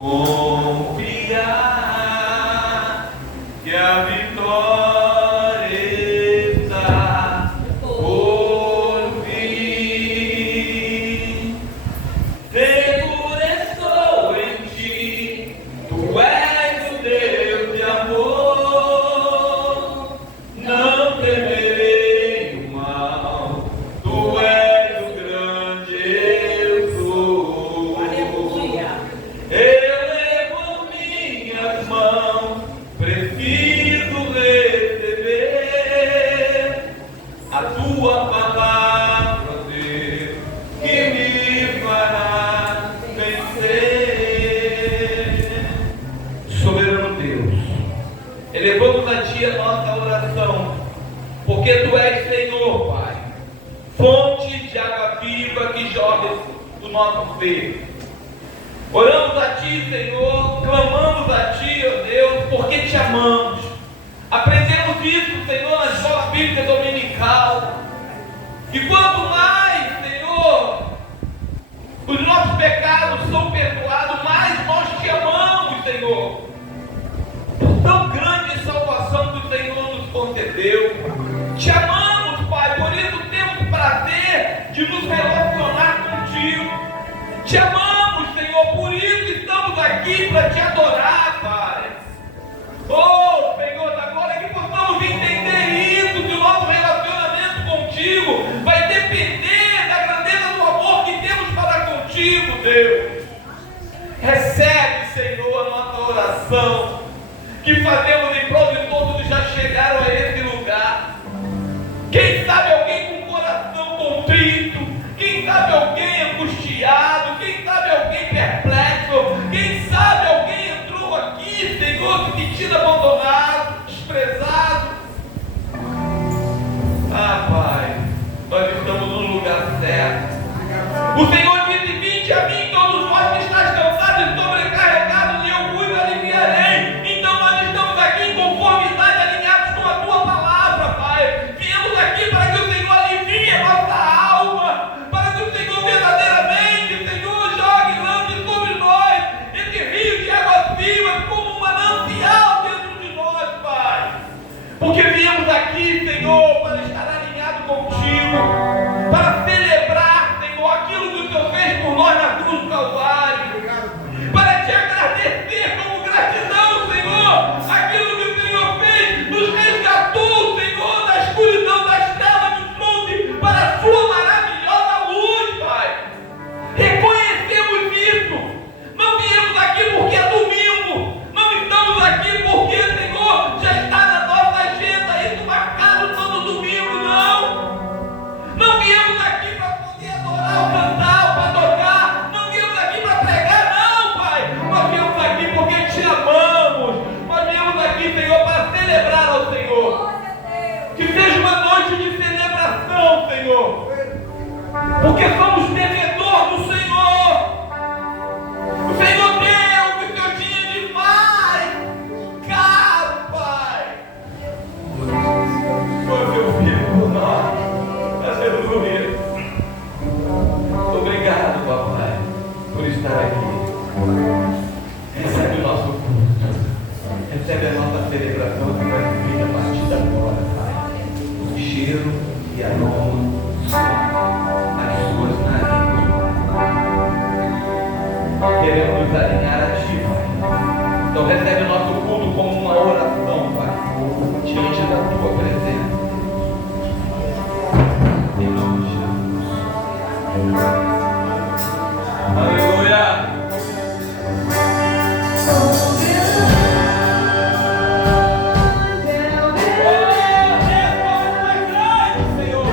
Confiar que a vitória está por vir. Seguro estou em ti, tu és o Deus de amor. Não temerei o mal, tu és o grande eu sou. Aleluia. Preciso receber a tua palavra, Deus, que me fará vencer. Soberano Deus, elevamos a ti a nossa oração, porque tu és Senhor, Pai, fonte de água viva que jorra do nosso ser. Oramos a Ti, Senhor, clamamos a Ti, ó Deus, porque Te amamos. Aprendemos isso, Senhor, na escola bíblica dominical. E quanto mais, Senhor, os nossos pecados são perdoados, mais nós Te amamos, Senhor. Por tão grande salvação que o Senhor nos concedeu. Te amamos, Pai, por isso temos prazer de nos relacionar contigo. Te amamos, Senhor, por isso estamos aqui para Te adorar, Pai. Oh, Senhor, agora que possamos entender isso, que o nosso relacionamento contigo vai depender da grandeza do amor que temos para contigo, Deus. Recebe, Senhor, a nossa oração, que fazemos em prol de todos que já chegaram a esse lugar. Quem sabe alguém com o coração contrito, quem sabe alguém angustiado, quem sabe alguém perplexo, quem sabe alguém entrou aqui, Senhor, se sentindo abandonado, desprezado. Ah, Pai, nós estamos no lugar certo. O Senhor disse: vinde a mim, todos vós que estáis cansados e sobrecarregados, e eu vos aliviarei. Então nós estamos aqui em conformidade, alinhados com a Tua palavra, Pai. Viemos aqui para que o Senhor alivie a nossa alma, para que o Senhor verdadeiramente, Senhor, jogue e lance sobre nós esse rio de águas vivas como um manancial dentro de nós, Pai. Porque viemos aqui, Senhor, para estar alinhado contigo, para celebrar, Senhor, aquilo que o Senhor fez por nós na cruz do Calvário, para Te agradecer como gratidão, Senhor, aquilo que o Senhor fez, nos resgatou, Senhor, da escuridão, das trevas, nos trouxe para a Sua maravilhosa luz, Pai. Reconhecemos isso. Não viemos aqui porque é domingo, não estamos aqui porque, Senhor, já está na nossa agenda isso marcado todo domingo, não. Não viemos aqui para poder adorar ou cantar ou para tocar, não viemos aqui para pregar, não, Pai. Nós viemos aqui porque Te amamos. Nós viemos aqui, Senhor, para celebrar ao Senhor. Que seja uma noite de celebração, Senhor, porque somos devedor do Senhor. O Senhor deu o que o Senhor tinha de mais caro, Pai. Foi meu filho por nós. Aleluia. Obrigado, Papai, por estar aqui. Recebe o nosso culto. Recebe a nossa celebração que vai vir a partir de agora, Pai. O cheiro e aroma as suas narinas. Queremos nos alinhar a Ti, Pai. Então recebe o nosso culto como uma oração, Pai, diante da Tua presença. Em nome de Jesus. Aleluia. Senhor.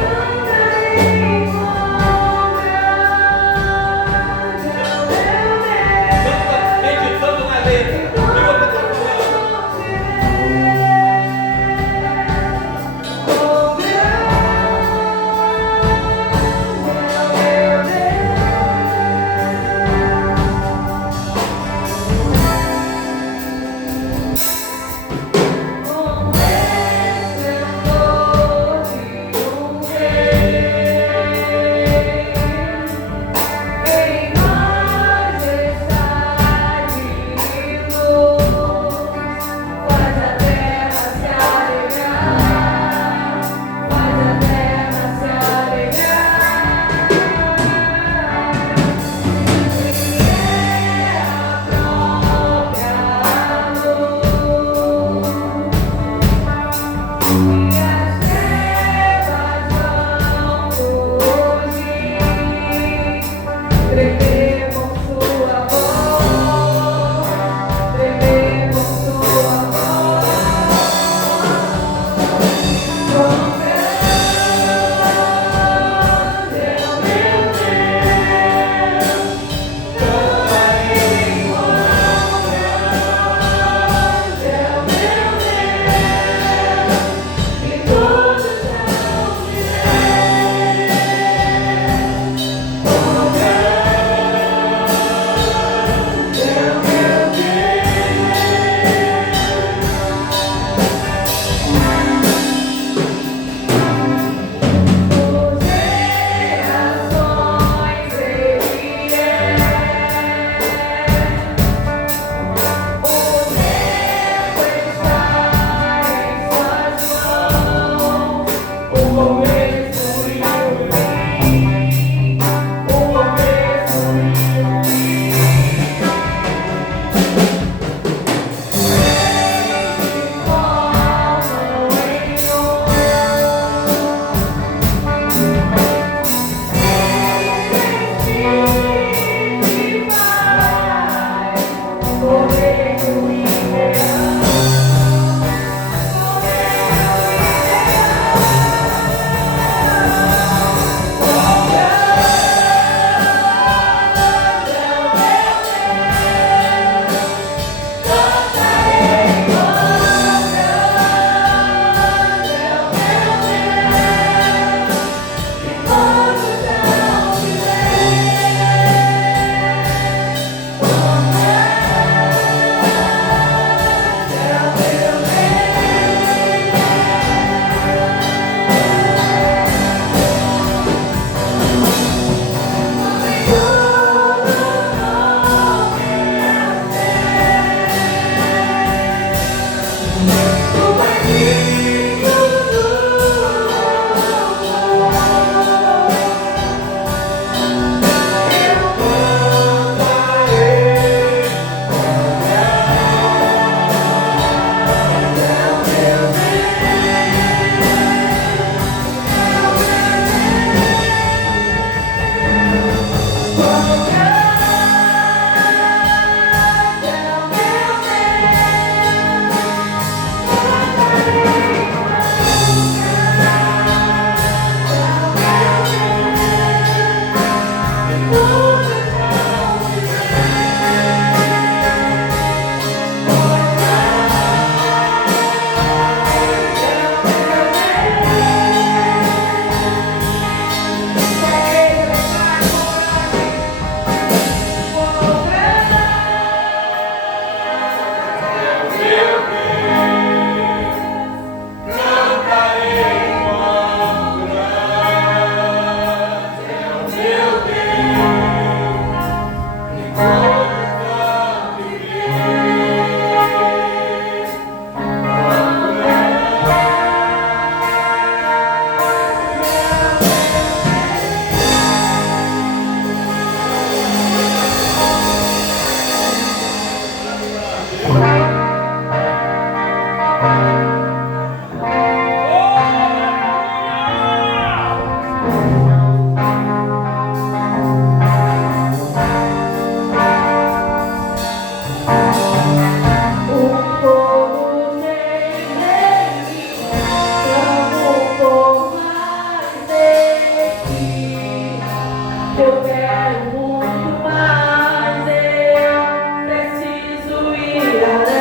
Eu quero muito mais, eu preciso ir além.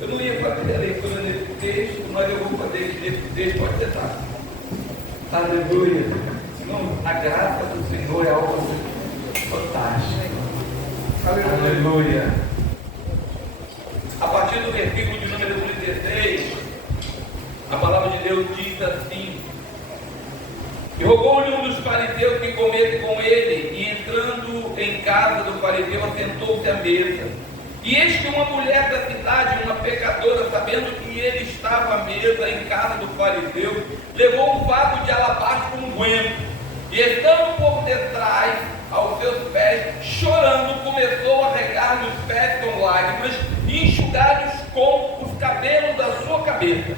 Eu não ia fazer a leitura desse texto, mas eu vou fazer esse texto, pode tentar. Aleluia. Senão, a graça do Senhor é algo fantástico. Aleluia. A partir do versículo de número 36, a palavra de Deus diz assim: e rogou-lhe um dos fariseus que comesse com ele, e entrando em casa do fariseu, assentou-se à mesa. E eis que uma mulher da cidade, uma pecadora, sabendo que ele estava à mesa em casa do fariseu, levou um vaso de alabastro unguento, e estando por detrás aos seus pés, chorando, começou a regar nos pés com lágrimas, e enxugar-lhes com os cabelos da sua cabeça.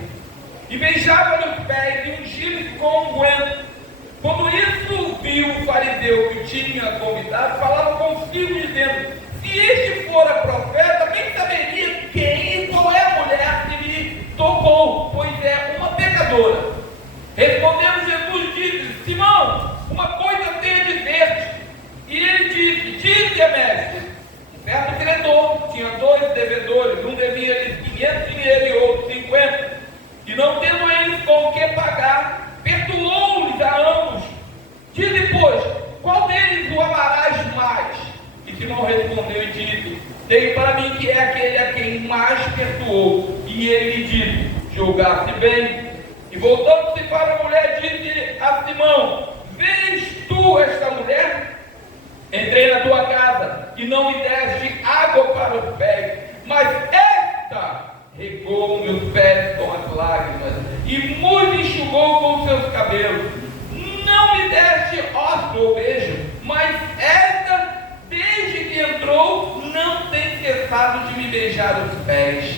E beijava-lhe os pés, e ungia-lhes com unguento. Quando isso viu o fariseu que o tinha convidado, falava consigo, dizendo: se este fora profeta, bem saberia quem e qual é a mulher que lhe tocou, pois é uma pecadora. Respondendo Jesus, disse: Simão, uma coisa tenho a dizer-te. E ele disse: dize-a, mestre. Um certo credor tinha 2 devedores, um devia-lhes 500 dinheiros e outro 50. E não tendo eles com o que pagar, perdoou-lhes a ambos. Dize, pois, qual deles o amarás mais? E Simão respondeu e disse: tenho para mim que é aquele a quem mais perdoou. E ele lhe disse: julgaste bem. E voltando-se para a mulher, disse a Simão: vês tu esta mulher? Entrei na tua casa e não me deste água para os pés, mas esta regou meus pés com as lágrimas e muito enxugou com seus cabelos. Não me deste hóstia ou beijo, mas esta, desde que entrou, não tem cessado de me beijar os pés.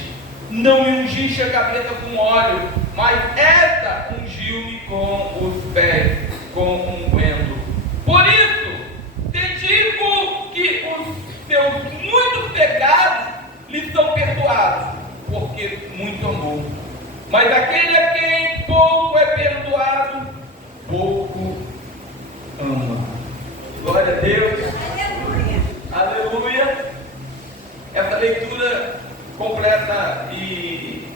Não me ungiste a cabeça com óleo, mas esta ungiu-me com os pés com unguento. Por isso te digo que os seus muitos pecados lhe são perdoados, porque muito amou. Mas aquele a quem pouco é perdoado, pouco ama. Glória a Deus. Aleluia. Aleluia. Essa leitura completa e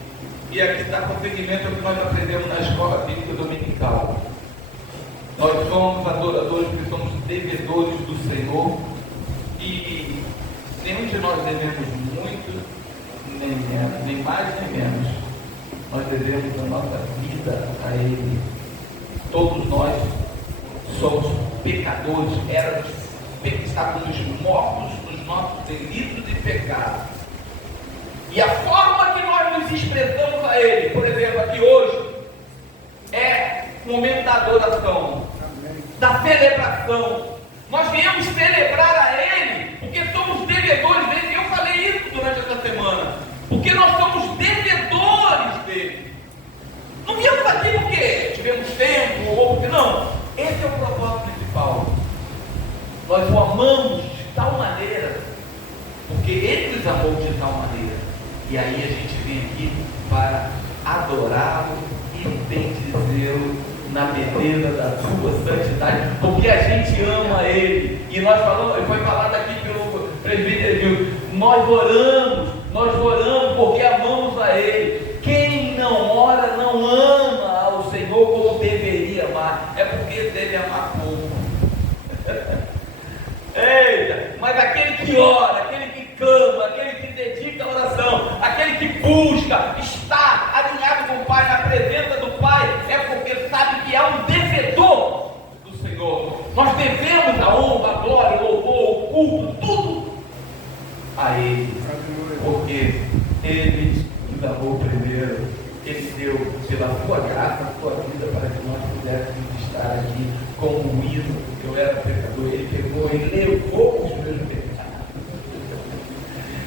aqui está com seguimento ao que nós aprendemos na escola bíblica dominical. Nós somos adoradores, porque somos devedores do Senhor, e nenhum de nós devemos muito, nem menos, nem mais nem menos. Nós devemos a nossa vida a Ele. Todos nós somos pecadores, estávamos mortos nos nossos delitos e pecados. E a forma que nós nos expressamos a Ele, por exemplo, aqui hoje, é o momento da adoração, da celebração. Nós viemos celebrar a Ele, porque somos devedores dele. Eu falei isso durante essa semana, porque nós somos devedores dele. Não viemos aqui porque tivemos tempo, ou porque não. Esse é o propósito principal. Nós o amamos de tal maneira, porque Ele nos amou de tal maneira. E aí a gente vem aqui para adorá-lo e bendizê-lo na beleza da sua santidade, porque a gente ama Ele. E nós falamos, foi falado aqui pelo presbítero, nós oramos porque amamos a Ele. Quem não ora não ama ao Senhor como deveria amar, é porque deve amar pouco. Eita, mas aquele que ora, aquele que clama, aquele que dedica a oração, aquele que busca, está alinhado com o Pai, na presença do Pai, é porque sabe que é um devedor do Senhor. Nós devemos a honra, a glória, o louvor, o culto, tudo a Ele, porque Ele nos amou primeiro. Ele deu pela sua graça a sua vida para que nós pudéssemos estar aqui como um hino. Eu era pecador, Ele pegou, Ele levou os meus pecados.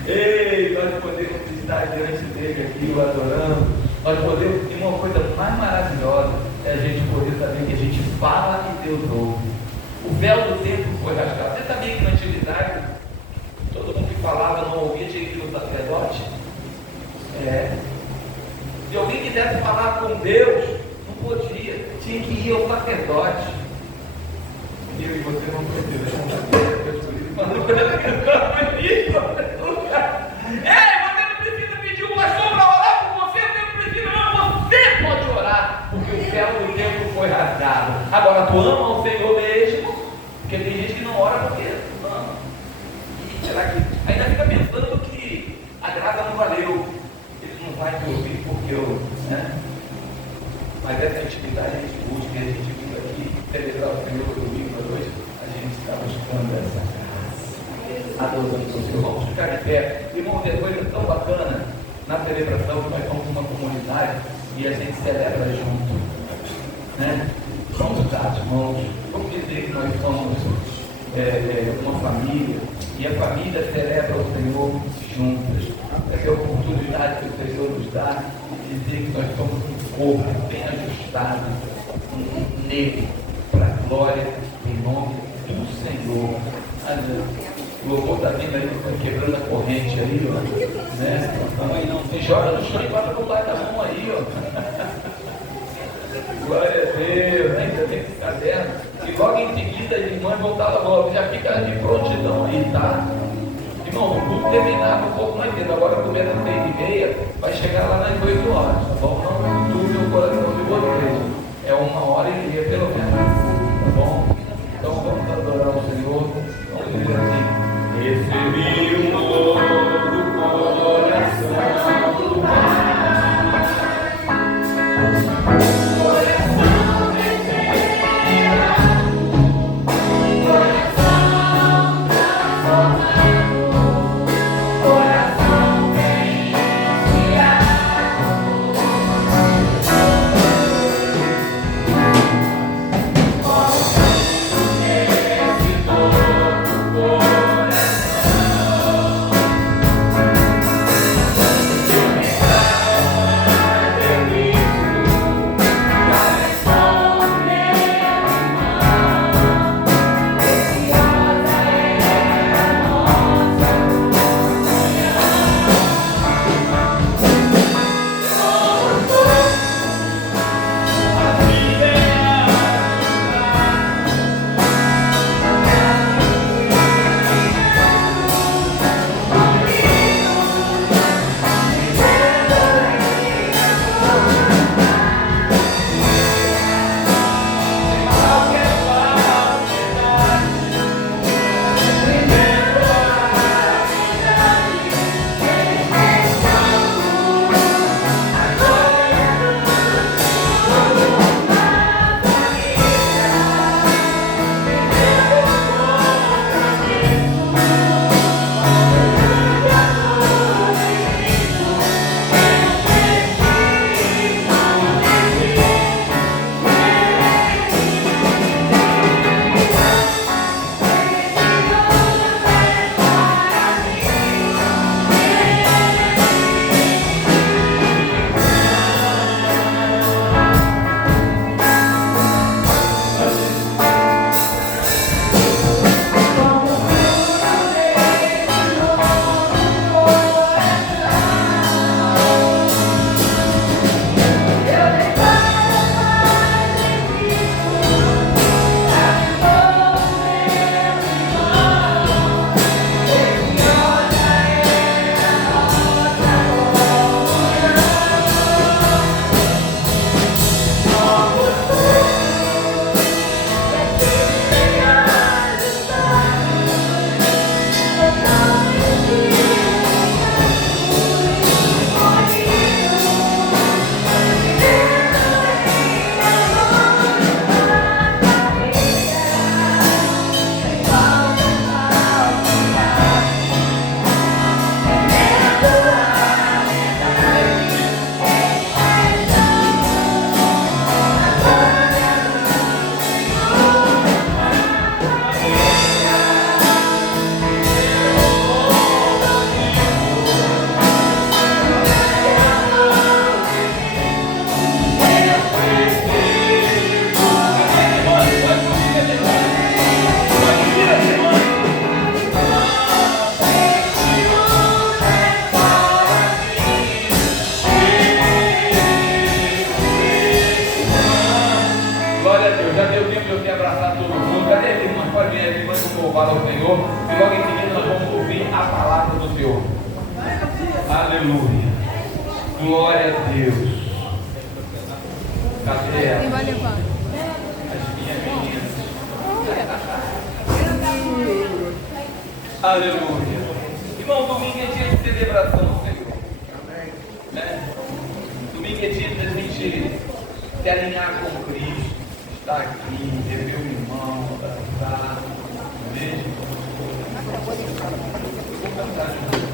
Ei, nós podemos estar diante dele aqui, o adorando. Nós podemos, e uma coisa mais maravilhosa é a gente poder saber que a gente fala e Deus ouve. O véu do templo foi rasgado. Você sabia que na antiguidade todo mundo que falava não ouvia, tinha que ir o sacerdote? Se alguém quisesse falar com Deus, não podia, tinha que ir ao sacerdote. Eu e você não podemos. Você não precisa pedir um pastor tu ama o Senhor mesmo? Porque tem gente que não ora porque ama. E será que ainda fica pensando que a graça não valeu? Ele não vai te ouvir porque eu, né? Mas essa intimidade a gente busca, a gente fica aqui celebrar o Senhor domingo à noite, a gente está buscando essa graça, adorando o Senhor. Vamos ficar de pé. Irmãos, é coisa tão bacana na celebração que nós somos uma comunidade e a gente celebra junto, né? Vamos dar as mãos, vamos dizer que nós somos uma família e a família celebra o Senhor juntas. Essa é a oportunidade que o Senhor nos dá de dizer que nós somos um corpo bem ajustado nele, para a glória em nome do Senhor. O louvor está vindo aí, está quebrando a corrente aí, ó, né? Não chora no chão e bota com o pai da mão aí, ó. Glória a Deus, ainda tem esse caderno. E logo em seguida as irmãs voltaram logo, já fica de prontidão aí, tá? Irmão, o culto terminava um pouco mais cedo, agora começa às 6h30, vai chegar lá nas 8 horas, tá bom? Não turbe o coração de vocês. É 1h30 pelo menos, tá bom? Então vamos adorar o Senhor, vamos dizer assim: recebi um novo coração do Pai. louvado ao Senhor, e logo em seguida nós vamos ouvir a palavra do Senhor. Aleluia. Glória a Deus. Cadê ela? Quem vai levar? As minhas meninas. Aleluia. Irmão, domingo é dia de celebração do Senhor. Né? Domingo é dia de a gente se alinhar com Cristo, estar aqui, rever o irmão, dançar. Amém? Vou cantar de novo.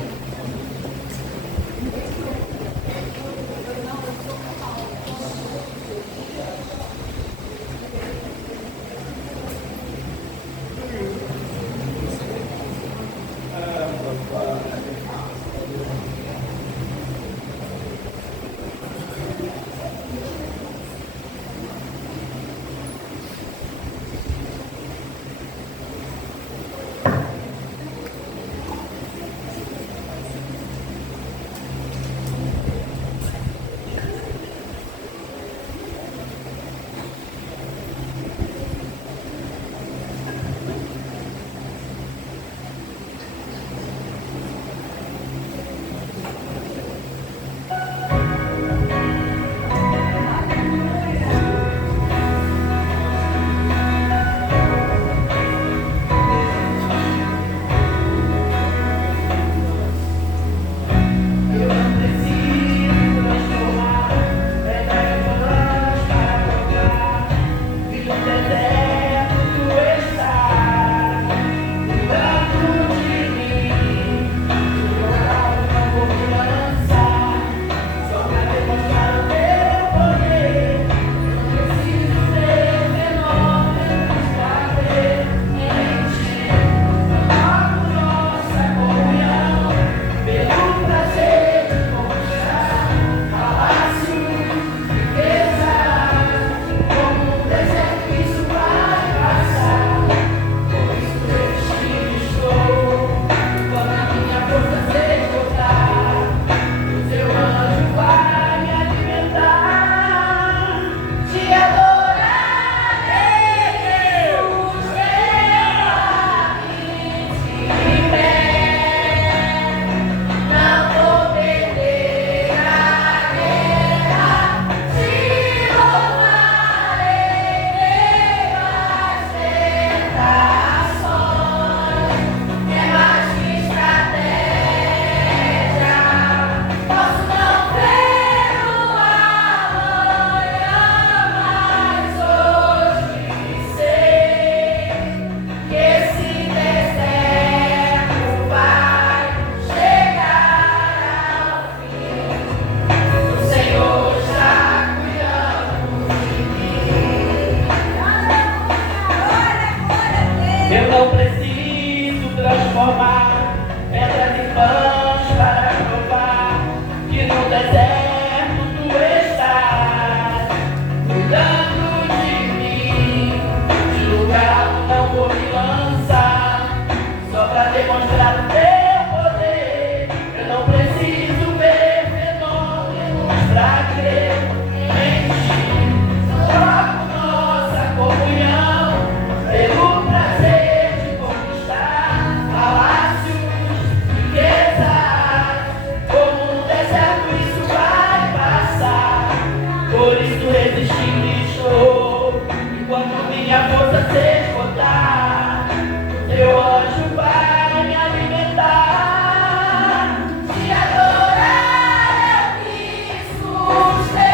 Te adorar eu quis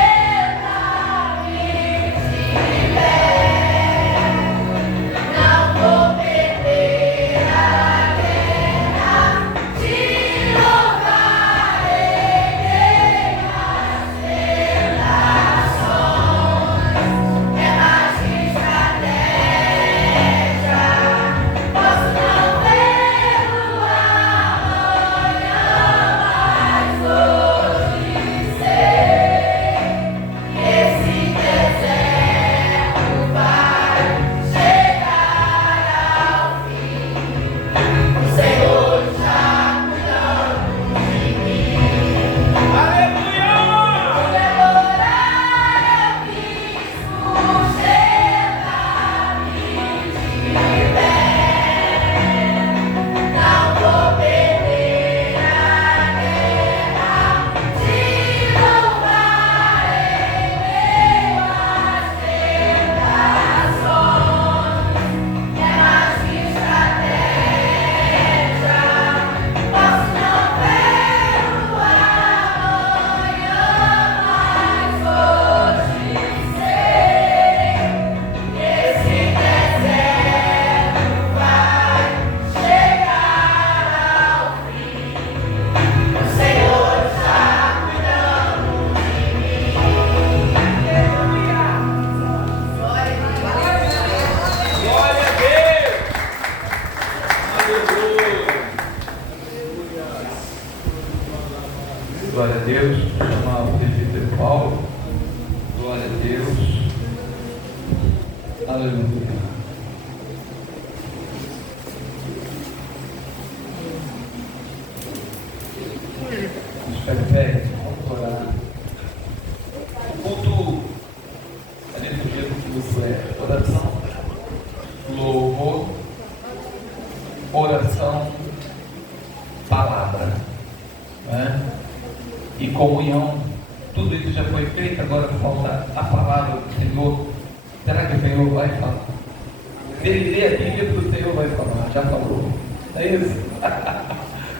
chamar o presbítero Paulo. Glória a Deus. Aleluia. Espere, vamos orar. O culto, a liturgia do culto é oração, louvor, oração, palavra, né? E comunhão. Tudo isso já foi feito, agora falta a palavra do Senhor. Será que o Senhor vai falar? Ele lê a Bíblia que o Senhor vai falar, já falou. É isso?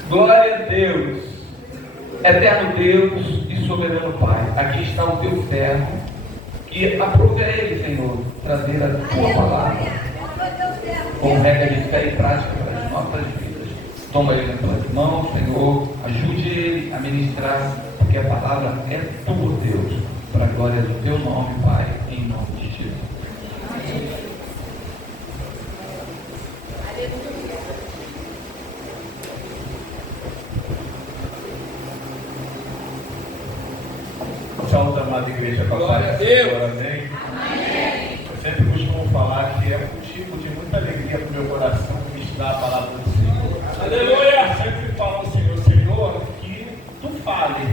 Glória a Deus. Eterno Deus e soberano Pai, aqui está o teu servo, que aprove a ele, Senhor, trazer a tua palavra com regra de fé e prática para as nossas vidas. Toma ele nas tuas mãos, Senhor, ajude ele a ministrar, porque a palavra é tua, Deus, para a glória do teu nome, Pai, em nome de Jesus. Saúde, amada igreja, com a paz do Senhor, amém? Eu sempre costumo falar que é motivo de muita alegria para o meu coração ministrar a palavra do Senhor. Aleluia! Eu sempre falo ao Senhor, Senhor, que tu fale,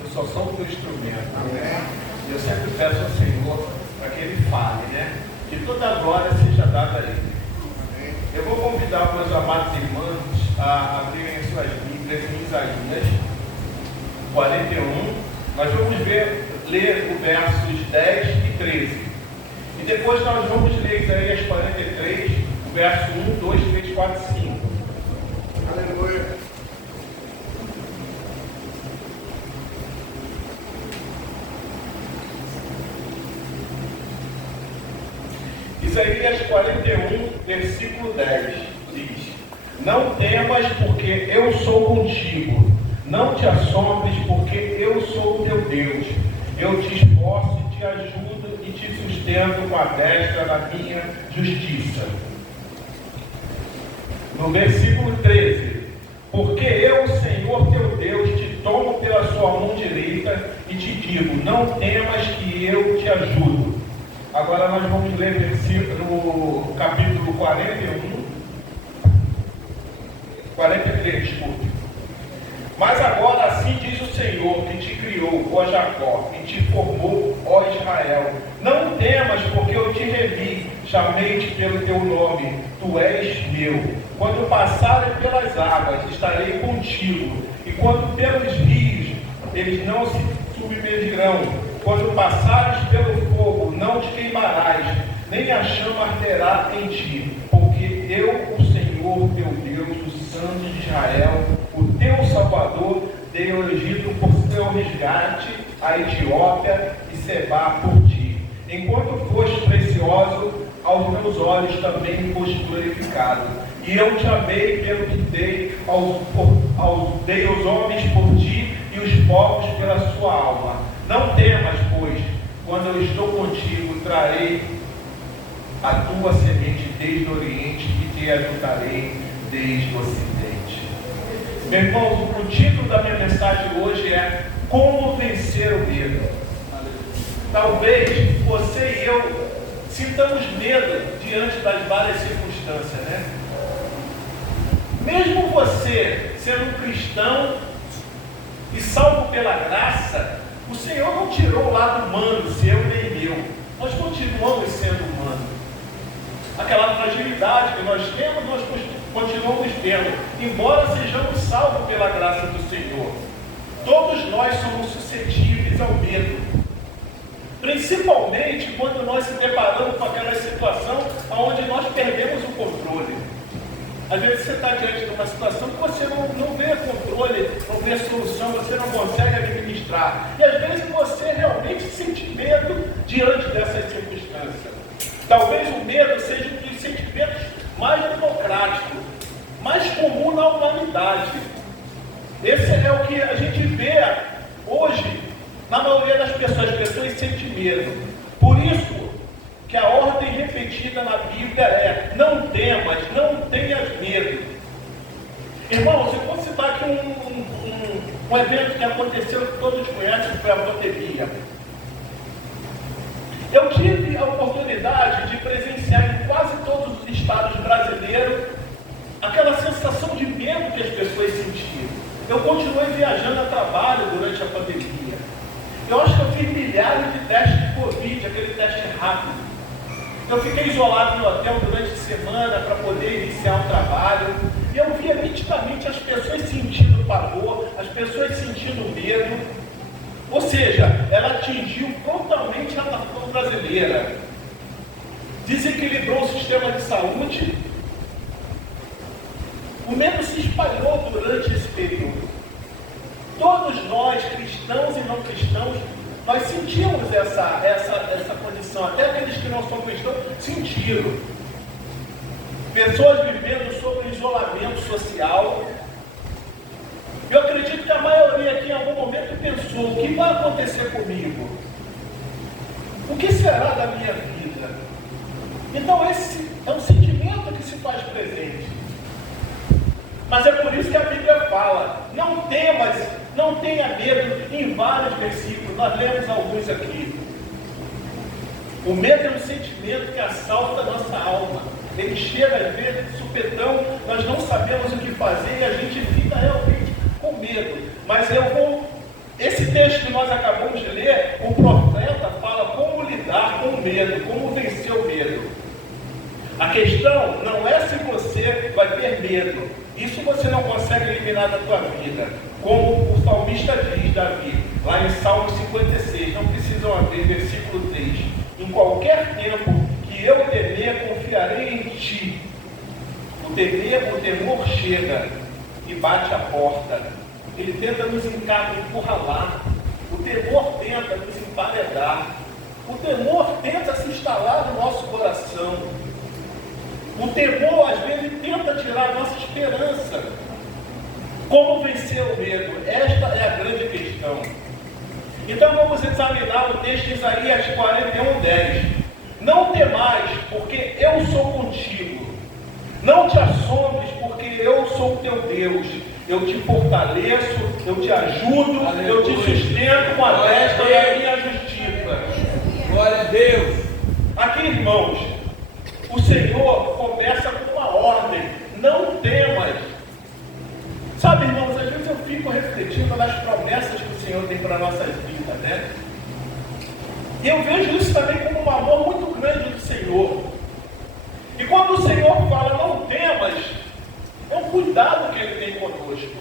eu só sou o teu instrumento. Amém? E eu sempre peço ao Senhor para que ele fale, né? Que toda a glória seja dada a ele. Amém? Eu vou convidar meus amados irmãos a abrirem suas Bíblias em Isaías 41. Nós vamos ler os versos 10 e 13. E depois nós vamos ler Isaías 43, o verso 1, 2, 3, 4 e 5. Aleluia. Isaías 41, versículo 10 diz: Não temas, porque eu sou contigo. Não te assombres, porque eu sou o teu Deus. Eu te esforço e te ajudo e te sustento com a destra da minha justiça. No versículo 13: Porque eu, Senhor teu Deus, te tomo pela sua mão direita e te digo: não temas, que eu te ajudo. Agora nós vamos ler no capítulo 43, desculpe. Mas agora assim diz o Senhor, que te criou, ó Jacó, e te formou, ó Israel. Não temas, porque eu te revi, chamei-te pelo teu nome, tu és meu. Quando passarem pelas águas, estarei contigo, e quando pelos rios, eles não se submergirão. Quando passares pelo fogo, não te queimarás, nem a chama arderá em ti, porque eu, o Senhor teu Deus, o Santo de Israel, o teu Salvador, dei ao Egito por seu resgate, a Etiópia e Sebá por ti. Enquanto foste precioso aos meus olhos, também foste glorificado. E eu te amei pelo que dei aos homens por ti e os povos pela sua alma. Não temas, pois, quando eu estou contigo, trarei a tua semente desde o Oriente e te ajuntarei desde o Ocidente. Meus irmãos, o título da minha mensagem hoje é Como Vencer o Medo. Talvez você e eu sintamos medo diante das várias circunstâncias, né? Mesmo você sendo um cristão e salvo pela graça, o Senhor não tirou o lado humano seu nem meu. Nós continuamos sendo humanos. Aquela fragilidade que nós temos, nós continuamos tendo, embora sejamos salvos pela graça do Senhor. Todos nós somos suscetíveis ao medo, principalmente quando nós se deparamos com aquela situação onde nós perdemos o controle. Às vezes você está diante de uma situação que você não vê controle, não vê solução, você não consegue administrar, e às vezes você realmente sente medo diante dessas circunstâncias. Talvez o medo seja um dos sentimentos mais democráticos, mais comum na humanidade. Esse é o que a gente vê hoje na maioria das pessoas. As pessoas sentem medo. Por isso que a ordem repetida na Bíblia é: não temas, não tenhas medo. Irmãos, eu vou citar aqui um evento que aconteceu, que todos conhecem, que foi a pandemia. Eu tive a oportunidade de presenciar em quase todos os estados brasileiros aquela sensação de medo que as pessoas sentiam. Eu continuei viajando a trabalho durante a pandemia. Eu acho que eu fiz milhares de testes de Covid, aquele teste rápido. Eu fiquei isolado no hotel durante a semana para poder iniciar um trabalho. E eu via nitidamente as pessoas sentindo pavor, as pessoas sentindo medo. Ou seja, ela atingiu totalmente a nação brasileira. Desequilibrou o sistema de saúde. O medo se espalhou durante esse período. Todos nós, cristãos e não cristãos, nós sentimos essa condição. Até aqueles que não são cristãos sentiram. Pessoas vivendo sob isolamento social. Eu acredito que a maioria aqui em algum momento pensou: o que vai acontecer comigo? O que será da minha vida? Então esse é um sentimento que se faz presente. Mas é por isso que a Bíblia fala: não temas, não tenha medo, em vários versículos. Nós lemos alguns aqui. O medo é um sentimento que assalta a nossa alma. Ele chega às vezes de supetão, nós não sabemos o que fazer e a gente fica realmente com medo. Mas esse texto que nós acabamos de ler, o profeta fala como lidar com o medo, como vencer o medo. A questão não é se você vai ter medo. Isso você não consegue eliminar da tua vida. Como o salmista diz, Davi, lá em Salmo 56, não precisam abrir, versículo 3. Em qualquer tempo que eu temer, confiarei em ti. O temor chega e bate a porta. Ele tenta nos encurralar. O temor tenta nos emparedar. O temor tenta se instalar no nosso coração. O temor, às vezes, tenta tirar a nossa esperança. Como vencer o medo? Esta é a grande questão. Então vamos examinar o texto de Isaías 41:10. Não temais, porque eu sou contigo. Não te assombres, porque eu sou o teu Deus. Eu te fortaleço, eu te ajudo, aleluia, eu te sustento com a destra da minha justiça. Glória a Deus. Aqui, irmãos, o Senhor começa com uma ordem: não temas. Sabe, irmãos, às vezes eu fico refletindo nas promessas que o Senhor tem para a nossa vida, né? E eu vejo isso também como um amor muito grande do Senhor. E quando o Senhor fala não temas, é um cuidado que Ele tem conosco.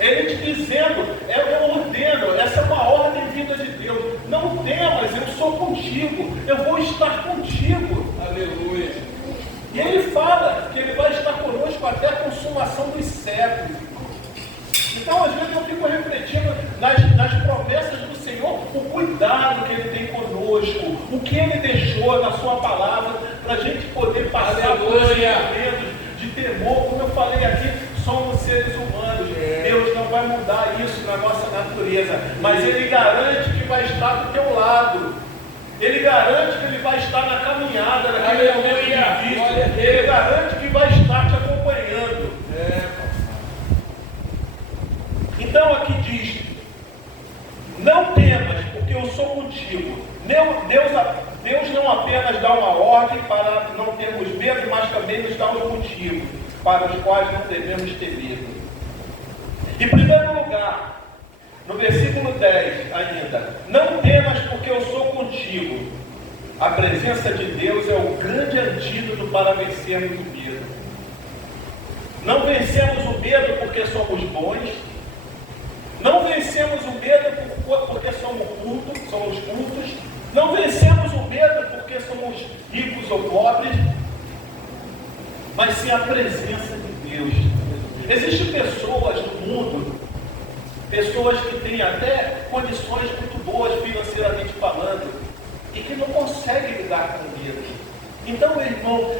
Ele te dizendo, eu ordeno, essa é uma ordem vinda de Deus. Não temas, eu sou contigo, eu vou estar contigo. Aleluia. E Ele fala que Ele vai estar conosco até a consumação dos séculos. Então, às vezes, eu fico refletindo nas promessas do Senhor, o cuidado que Ele tem conosco, o que Ele deixou na Sua palavra, para a gente poder passar por esses momentos de temor. Como eu falei aqui, somos seres humanos. Deus não vai mudar isso na nossa natureza, mas Ele garante que vai estar do teu lado. Ele garante que Ele vai estar na caminhada, naquele momento difícil. Ele garante que vai estar te acompanhando. Então aqui diz: não temas, porque eu sou contigo. Deus não apenas dá uma ordem para não termos medo, mas também nos dá os motivos para os quais não devemos ter medo. Em primeiro lugar, no versículo 10 ainda: não temas, porque eu sou contigo. A presença de Deus é o grande antídoto para vencermos o medo. Não vencemos o medo porque somos bons. Não vencemos o medo porque somos cultos. Não vencemos o medo porque somos ricos ou pobres. Mas sim a presença de Deus. Existem pessoas no mundo, pessoas que têm até condições muito boas financeiramente falando, e que não conseguem lidar com o medo. Então, meu irmão,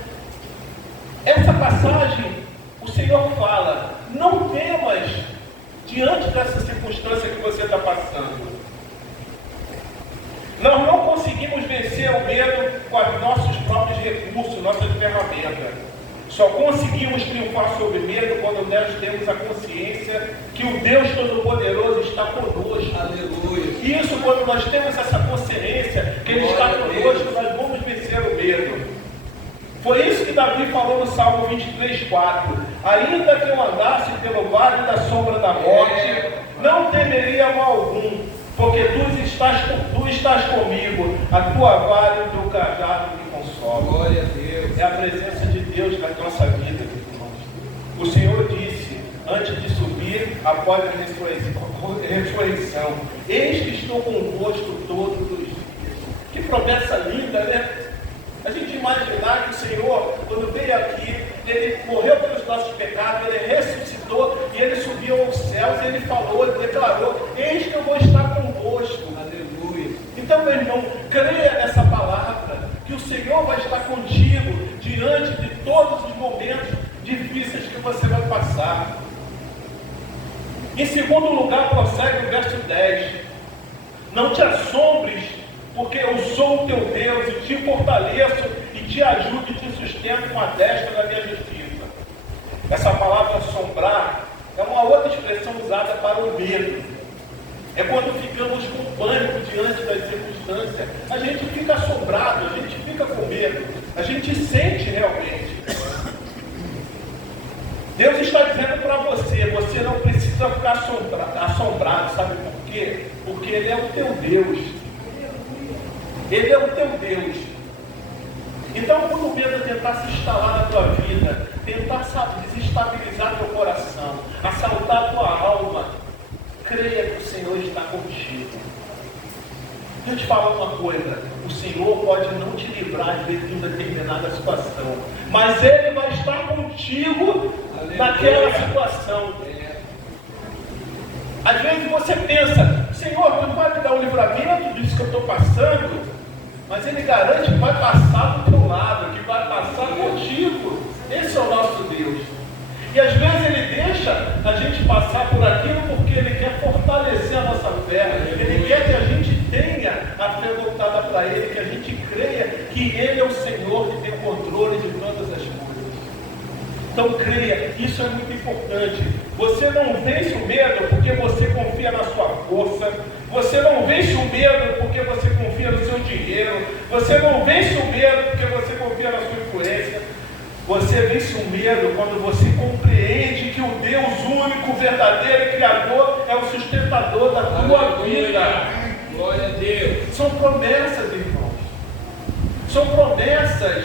essa passagem, o Senhor fala: não temas diante dessa circunstância que você está passando. Nós não conseguimos vencer o medo com os nossos próprios recursos, nossas ferramentas. Só conseguimos triunfar sobre o medo quando nós temos a consciência que o Deus Todo-Poderoso está conosco. Aleluia. E isso, quando nós temos essa consciência que Ele está conosco, nós vamos vencer o medo. Foi isso que Davi falou no Salmo 23:4. Ainda que eu andasse pelo vale da sombra da morte, não temeria mal algum, porque tu estás comigo, a tua vara e o teu cajado me consolam. Glória a Deus. É a presença de Deus na nossa vida, irmãos. O Senhor disse, antes de subir, após a ressurreição, eis que estou convosco todos os dias. Que promessa linda, né? A gente imaginar que o Senhor, quando veio aqui, Ele morreu pelos nossos pecados, Ele ressuscitou e Ele subiu aos céus, e Ele falou, Ele declarou, eis que eu vou estar convosco. Aleluia. Então, meu irmão, creia nessa palavra, que o Senhor vai estar contigo diante de todos os momentos difíceis que você vai passar. Em segundo lugar, prossegue o verso 10. Não te assombres, porque eu sou o teu Deus, e te fortaleço, e te ajudo, e te sustento com a destra da minha justiça. Essa palavra assombrar é uma outra expressão usada para o medo. É quando ficamos com pânico diante das circunstâncias. A gente fica assombrado, a gente fica com medo, a gente sente realmente. Deus está dizendo para você, você não precisa ficar assombrado, sabe por quê? Porque Ele é o teu Deus. Ele é o teu Deus. Então, quando o medo tentar se instalar na tua vida, tentar desestabilizar teu coração, assaltar tua alma, creia que o Senhor está contigo. Deixa eu te falar uma coisa, o Senhor pode não te livrar de uma determinada situação, mas Ele vai estar contigo naquela situação. Às vezes você pensa, Senhor, Tu vai me dar um livramento disso que eu estou passando, mas Ele garante que vai passar do teu lado, que vai passar contigo. Esse é o nosso Deus. E às vezes Ele deixa a gente passar por aquilo porque Ele quer fortalecer a nossa fé. Ele quer que a gente tenha a fé voltada para Ele, que a gente creia que Ele é o Senhor que tem o controle de todas as coisas. Então creia, isso é muito importante. Você não vence o medo porque você confia na sua força. Você não vence o medo porque você confia no seu dinheiro. Você não vence o medo porque você confia na sua influência. Você vence o medo quando você compreende que o Deus único, verdadeiro e Criador é o sustentador da tua vida. Glória a Deus. São promessas, irmãos. São promessas.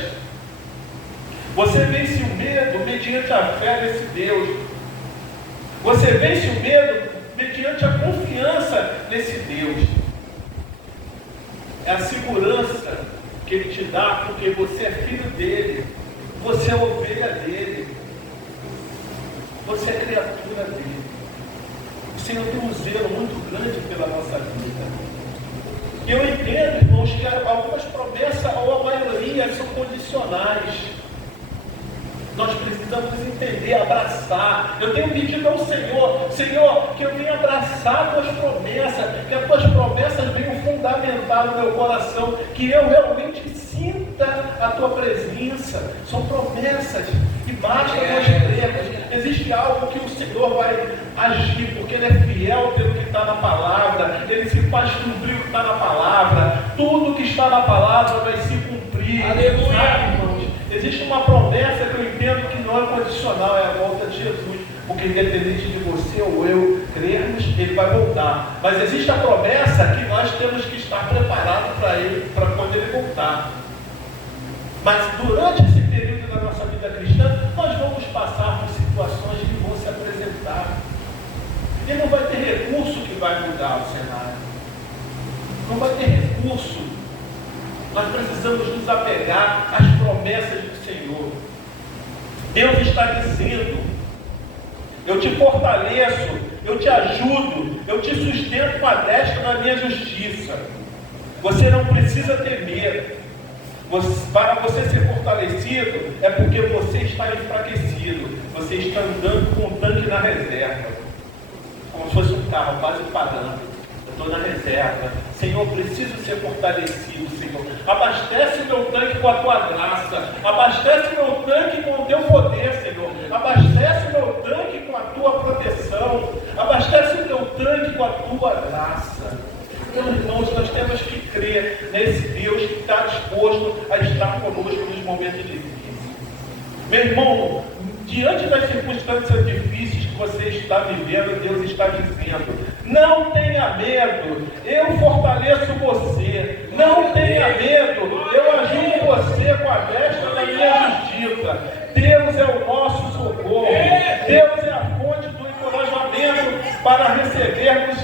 Você vence o medo mediante a fé nesse Deus. Você vence o medo mediante a confiança nesse Deus. É a segurança que Ele te dá porque você é filho dEle. Você é ovelha dEle. Você é criatura dEle. O Senhor tem um zelo muito grande pela nossa vida. E eu entendo, irmãos, que algumas promessas, ou a maioria, são condicionais. Nós precisamos entender, abraçar. Eu tenho pedido ao Senhor, Senhor, que eu venha abraçar as tuas promessas, que as tuas promessas venham fundamentar o meu coração, que eu realmente sinta a tua presença. São promessas, e basta nós crermos. Existe algo que o Senhor vai agir, porque Ele é fiel pelo que está na palavra, Ele se faz cumprir o que está na palavra. Tudo que está na palavra vai se cumprir. Aleluia. Sabe, irmãos? Existe uma promessa que eu entendo que não é condicional, é a volta de Jesus. Porque independente de você ou eu crermos, Ele vai voltar. Mas existe a promessa que nós temos que estar preparados para Ele, para quando Ele voltar. Mas durante esse período da nossa vida cristã, nós vamos passar por situações que vão se apresentar. E não vai ter recurso que vai mudar o cenário. Não vai ter recurso. Nós precisamos nos apegar às promessas do Senhor. Deus está dizendo: eu te fortaleço, eu te ajudo, eu te sustento com a destra da minha justiça. Você não precisa temer. Para você ser fortalecido, é porque você está enfraquecido. Você está andando com um tanque na reserva, como se fosse um carro quase parando. estou na reserva. Senhor, preciso ser fortalecido, Senhor. Abastece o meu tanque com a tua graça. Abastece o meu tanque com o teu poder, Senhor. Abastece o meu tanque com a tua proteção. Abastece o teu tanque com a tua graça. Meus irmãos, nós temos que crer nesse Deus que está disposto a estar conosco nos momentos difíceis. Meu irmão, diante das circunstâncias difíceis que você está vivendo, Deus está dizendo: não tenha medo, eu fortaleço você. Não tenha medo, eu ajudo você com a destra da minha justiça. Deus é o nosso socorro. Deus é a fonte do encorajamento para recebermos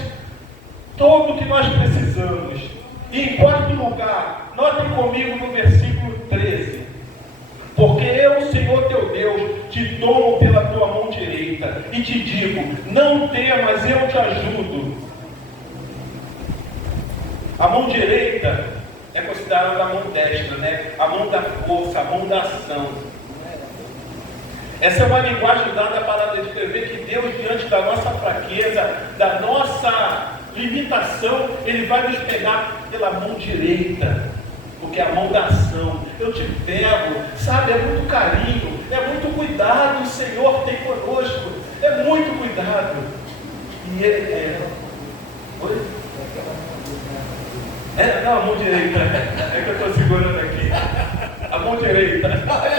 tudo o que nós precisamos. E em quarto lugar, notem comigo no versículo 13. Porque eu, Senhor teu Deus, te tomo pela tua mão direita e te digo: não temas, eu te ajudo. A mão direita é considerada a mão destra, né? A mão da força, a mão da ação. Essa é uma linguagem dada para descrever que Deus, diante da nossa fraqueza, da nossa limitação, Ele vai nos pegar pela mão direita. Porque é a mão da ação. Eu te pego, sabe? É muito carinho, é muito cuidado o Senhor tem conosco. É muito cuidado. E Ele é. Oi? Não, a mão direita. É que eu estou segurando aqui. A mão direita. Amém.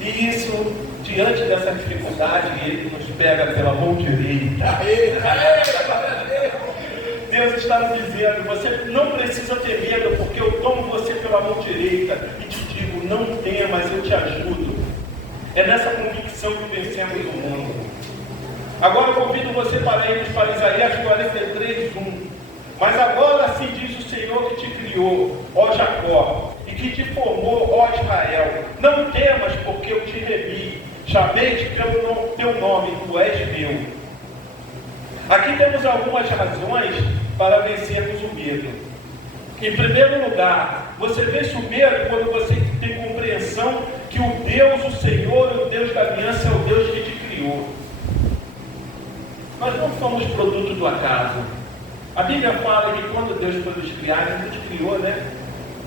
E isso, diante dessa dificuldade, Ele nos pega pela mão direita. Deus está nos dizendo: você não precisa ter medo, porque eu tomo você pela mão direita e te digo: não temas, eu te ajudo. É nessa convicção que vencemos o mundo. Agora eu convido você para irmos para Isaías 43:1. Mas agora assim diz o Senhor que te criou, ó Jacó, e que te formou, ó Israel: não temas, porque eu te remi, chamei-te pelo teu nome, tu és meu. Aqui temos algumas razões para vencermos o medo. Em primeiro lugar, você vence o medo quando você tem compreensão que o Deus, o Senhor, o Deus da aliança, é o Deus que te criou. Nós não somos produto do acaso. A Bíblia fala que quando Deus foi nos criar, Ele nos criou, né?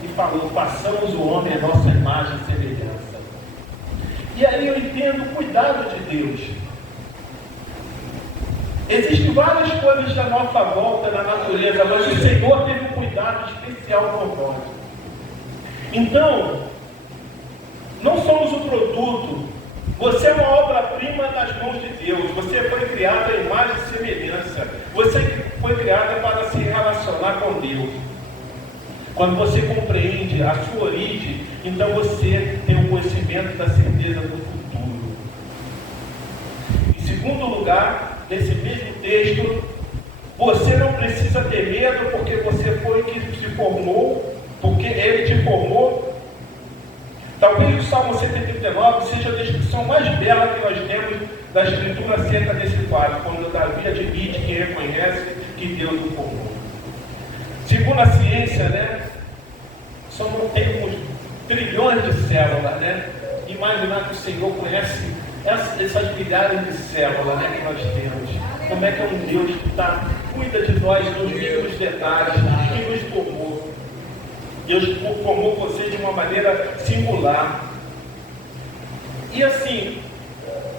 E falou: façamos o homem a nossa imagem e semelhança. E aí eu entendo o cuidado de Deus. Existem várias coisas à nossa volta na natureza, mas o Senhor teve um cuidado especial por nós. Então, não somos o produto. Você é uma obra-prima das mãos de Deus. Você foi criado à imagem e semelhança. Você foi criado para se relacionar com Deus. Quando você compreende a sua origem, então você tem o conhecimento da certeza do futuro. Em segundo lugar, nesse mesmo texto, você não precisa ter medo, porque você foi que se formou, porque Ele te formou. Talvez o Salmo 139 seja a descrição mais bela que nós temos da Escritura acerca desse fato, quando Davi admite que reconhece que Deus o formou. Segundo a ciência, né, temos trilhões de células, né? Imaginar que o Senhor conhece essas milhares de células, né, que nós temos. Como é que é um Deus que cuida de nós nos mínimos detalhes, que nos formou. Deus formou você de uma maneira singular. E assim,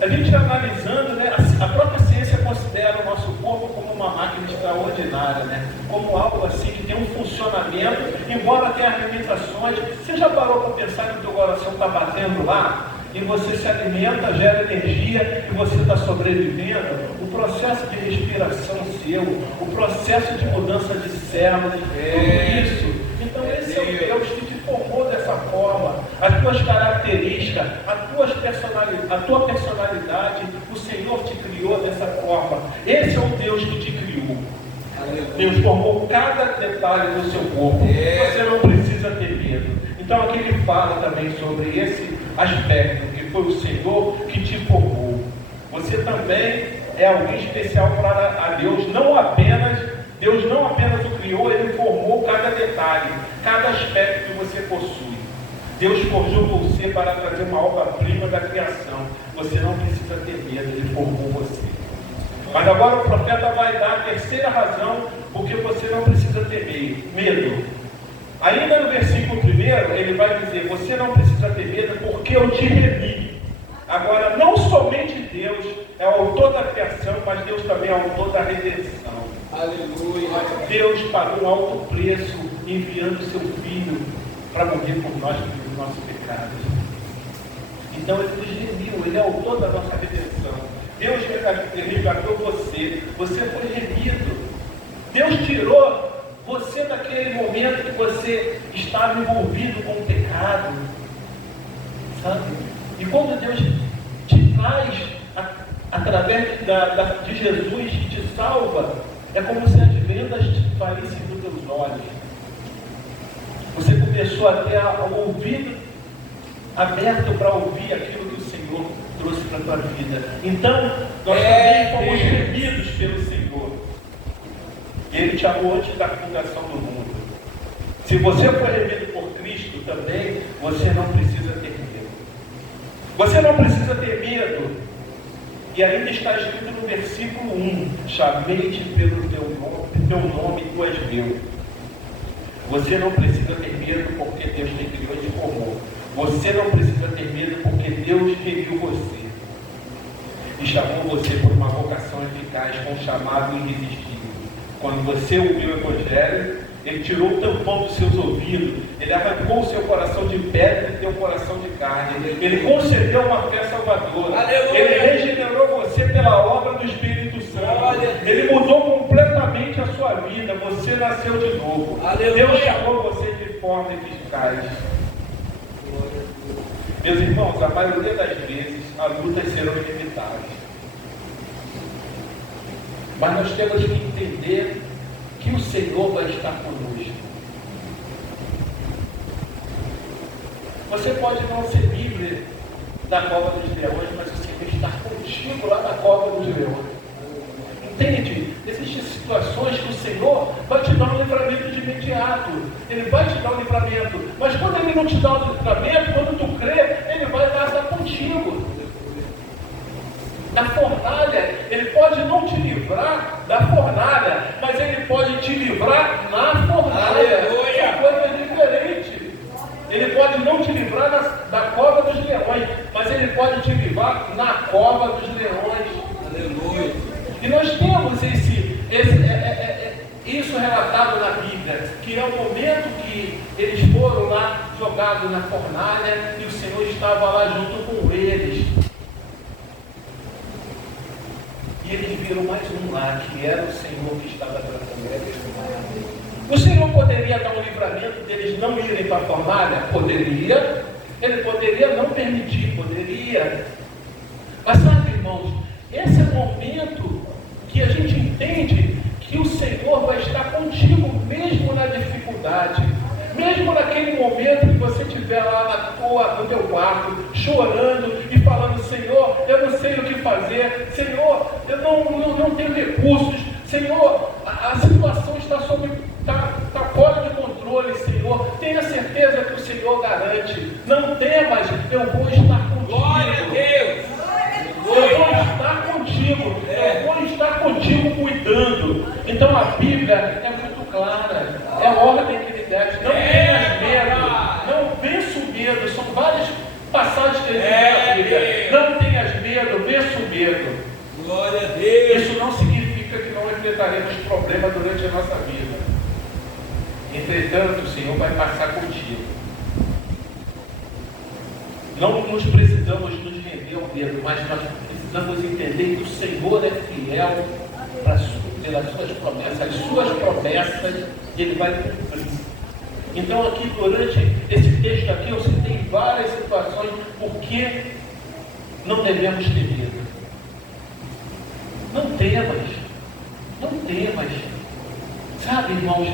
a gente analisando, né, a própria ciência considera o nosso corpo como uma máquina extraordinária, né? Como algo assim que tem um funcionamento, embora tenha limitações. Você já parou para pensar que o teu coração está batendo lá? E você se alimenta, gera energia e você está sobrevivendo? O processo de respiração seu, o processo de mudança de células, tudo isso. Então esse é o Deus que te formou dessa forma. As tuas características, a tua personalidade, o Senhor te criou dessa forma. Esse é o Deus que te criou. Deus formou cada detalhe do seu corpo. Você não precisa ter medo. Então aqui ele fala também sobre esse aspecto, que foi o Senhor que te formou. Você também é alguém especial para a Deus. Deus não apenas o criou, Ele formou cada detalhe, cada aspecto que você possui. Deus forjou você para trazer uma obra-prima da criação. Você não precisa ter medo, Ele formou você. Mas agora o profeta vai dar a terceira razão porque você não precisa ter medo. Ainda no versículo 1, ele vai dizer: você não precisa ter medo porque eu te remi. Agora, não somente Deus é o autor da criação, mas Deus também é o autor da redenção. Aleluia. Deus pagou um alto preço enviando seu Filho para morrer por nós, pelos nossos pecados. Então ele nos remiu, ele é o autor da nossa redenção. Deus resgatou você, você foi remido. Deus tirou você daquele momento que você estava envolvido com o pecado, sabe? E quando Deus te traz através de Jesus e te salva, é como se as vendas te parissem nos teus olhos. Você começou a ter o ouvido aberto para ouvir aquilo que o Senhor trouxe para a tua vida. Então, nós também fomos remidos pelo Senhor. Ele te amou antes da fundação do mundo. Se você foi remido por Cristo também, você não precisa ter medo. Você não precisa ter medo. E ainda está escrito no versículo 1: chamei-te pelo teu nome, tu és meu. Você não precisa ter medo porque Deus te criou e te formou. Você não precisa ter medo porque Deus remiu você e chamou você por uma vocação eficaz, com um chamado irresistível. Quando você ouviu o Evangelho, Ele tirou o tampão dos seus ouvidos, Ele arrancou o seu coração de pedra e teu coração de carne, Ele concedeu uma fé salvadora. Aleluia. Ele regenerou você pela obra do Espírito Santo. Ele mudou completamente a sua vida. Você nasceu de novo. Aleluia. Deus chamou você de forma eficaz. Meus irmãos, a maioria das vezes as lutas serão inevitáveis. Mas nós temos que entender que o Senhor vai estar conosco. Você pode não ser livre da cova dos leões, mas o Senhor está contigo lá na cova dos leões. Entende? Existem situações que o Senhor vai te dar um livramento de imediato. Ele vai te dar um livramento. Mas quando Ele não te dá um livramento, quando tu crê, Ele vai estar contigo. Da fornalha, Ele pode não te livrar da fornalha, mas Ele pode te livrar na fornalha. São coisas diferentes. Ele pode não te livrar da cova dos leões, mas Ele pode te livrar na cova dos leões. Aleluia. E nós temos isso relatado na Bíblia, que é o momento que eles foram lá jogados na fornalha e o Senhor estava lá junto com eles. E eles viram mais um lá, que era o Senhor que estava tratando eles. O Senhor poderia dar um livramento deles não irem para a fornalha? Poderia. Ele poderia não permitir, poderia. Mas sabe, irmãos, esse é o momento que a gente entende que o Senhor vai estar contigo mesmo na dificuldade, mesmo naquele momento que você estiver lá no teu quarto, chorando e falando: Senhor, eu não sei o que fazer, Senhor, eu não tenho recursos, Senhor, a situação está fora de controle, Senhor. Tenha certeza que o Senhor garante. Não temas, eu vou estar contigo. Glória a Deus! Eu vou estar contigo, eu vou estar contigo cuidando. Então a Bíblia é muito clara, é a ordem que Ele deve. Não tenhas medo, não vença o medo. São várias passagens que Ele tem na Bíblia. Não tenhas medo, vença o medo. Glória a Deus. Isso não significa que não enfrentaremos problemas durante a nossa vida. Entretanto, o Senhor vai passar contigo. Não nos precisamos nos render ao medo, mas nós precisamos entender que o Senhor é fiel pelas suas promessas. As suas promessas Ele vai cumprir. Então aqui, durante esse texto aqui, eu citei várias situações porque não devemos ter medo. Não temas. Não temas. Sabe, irmãos,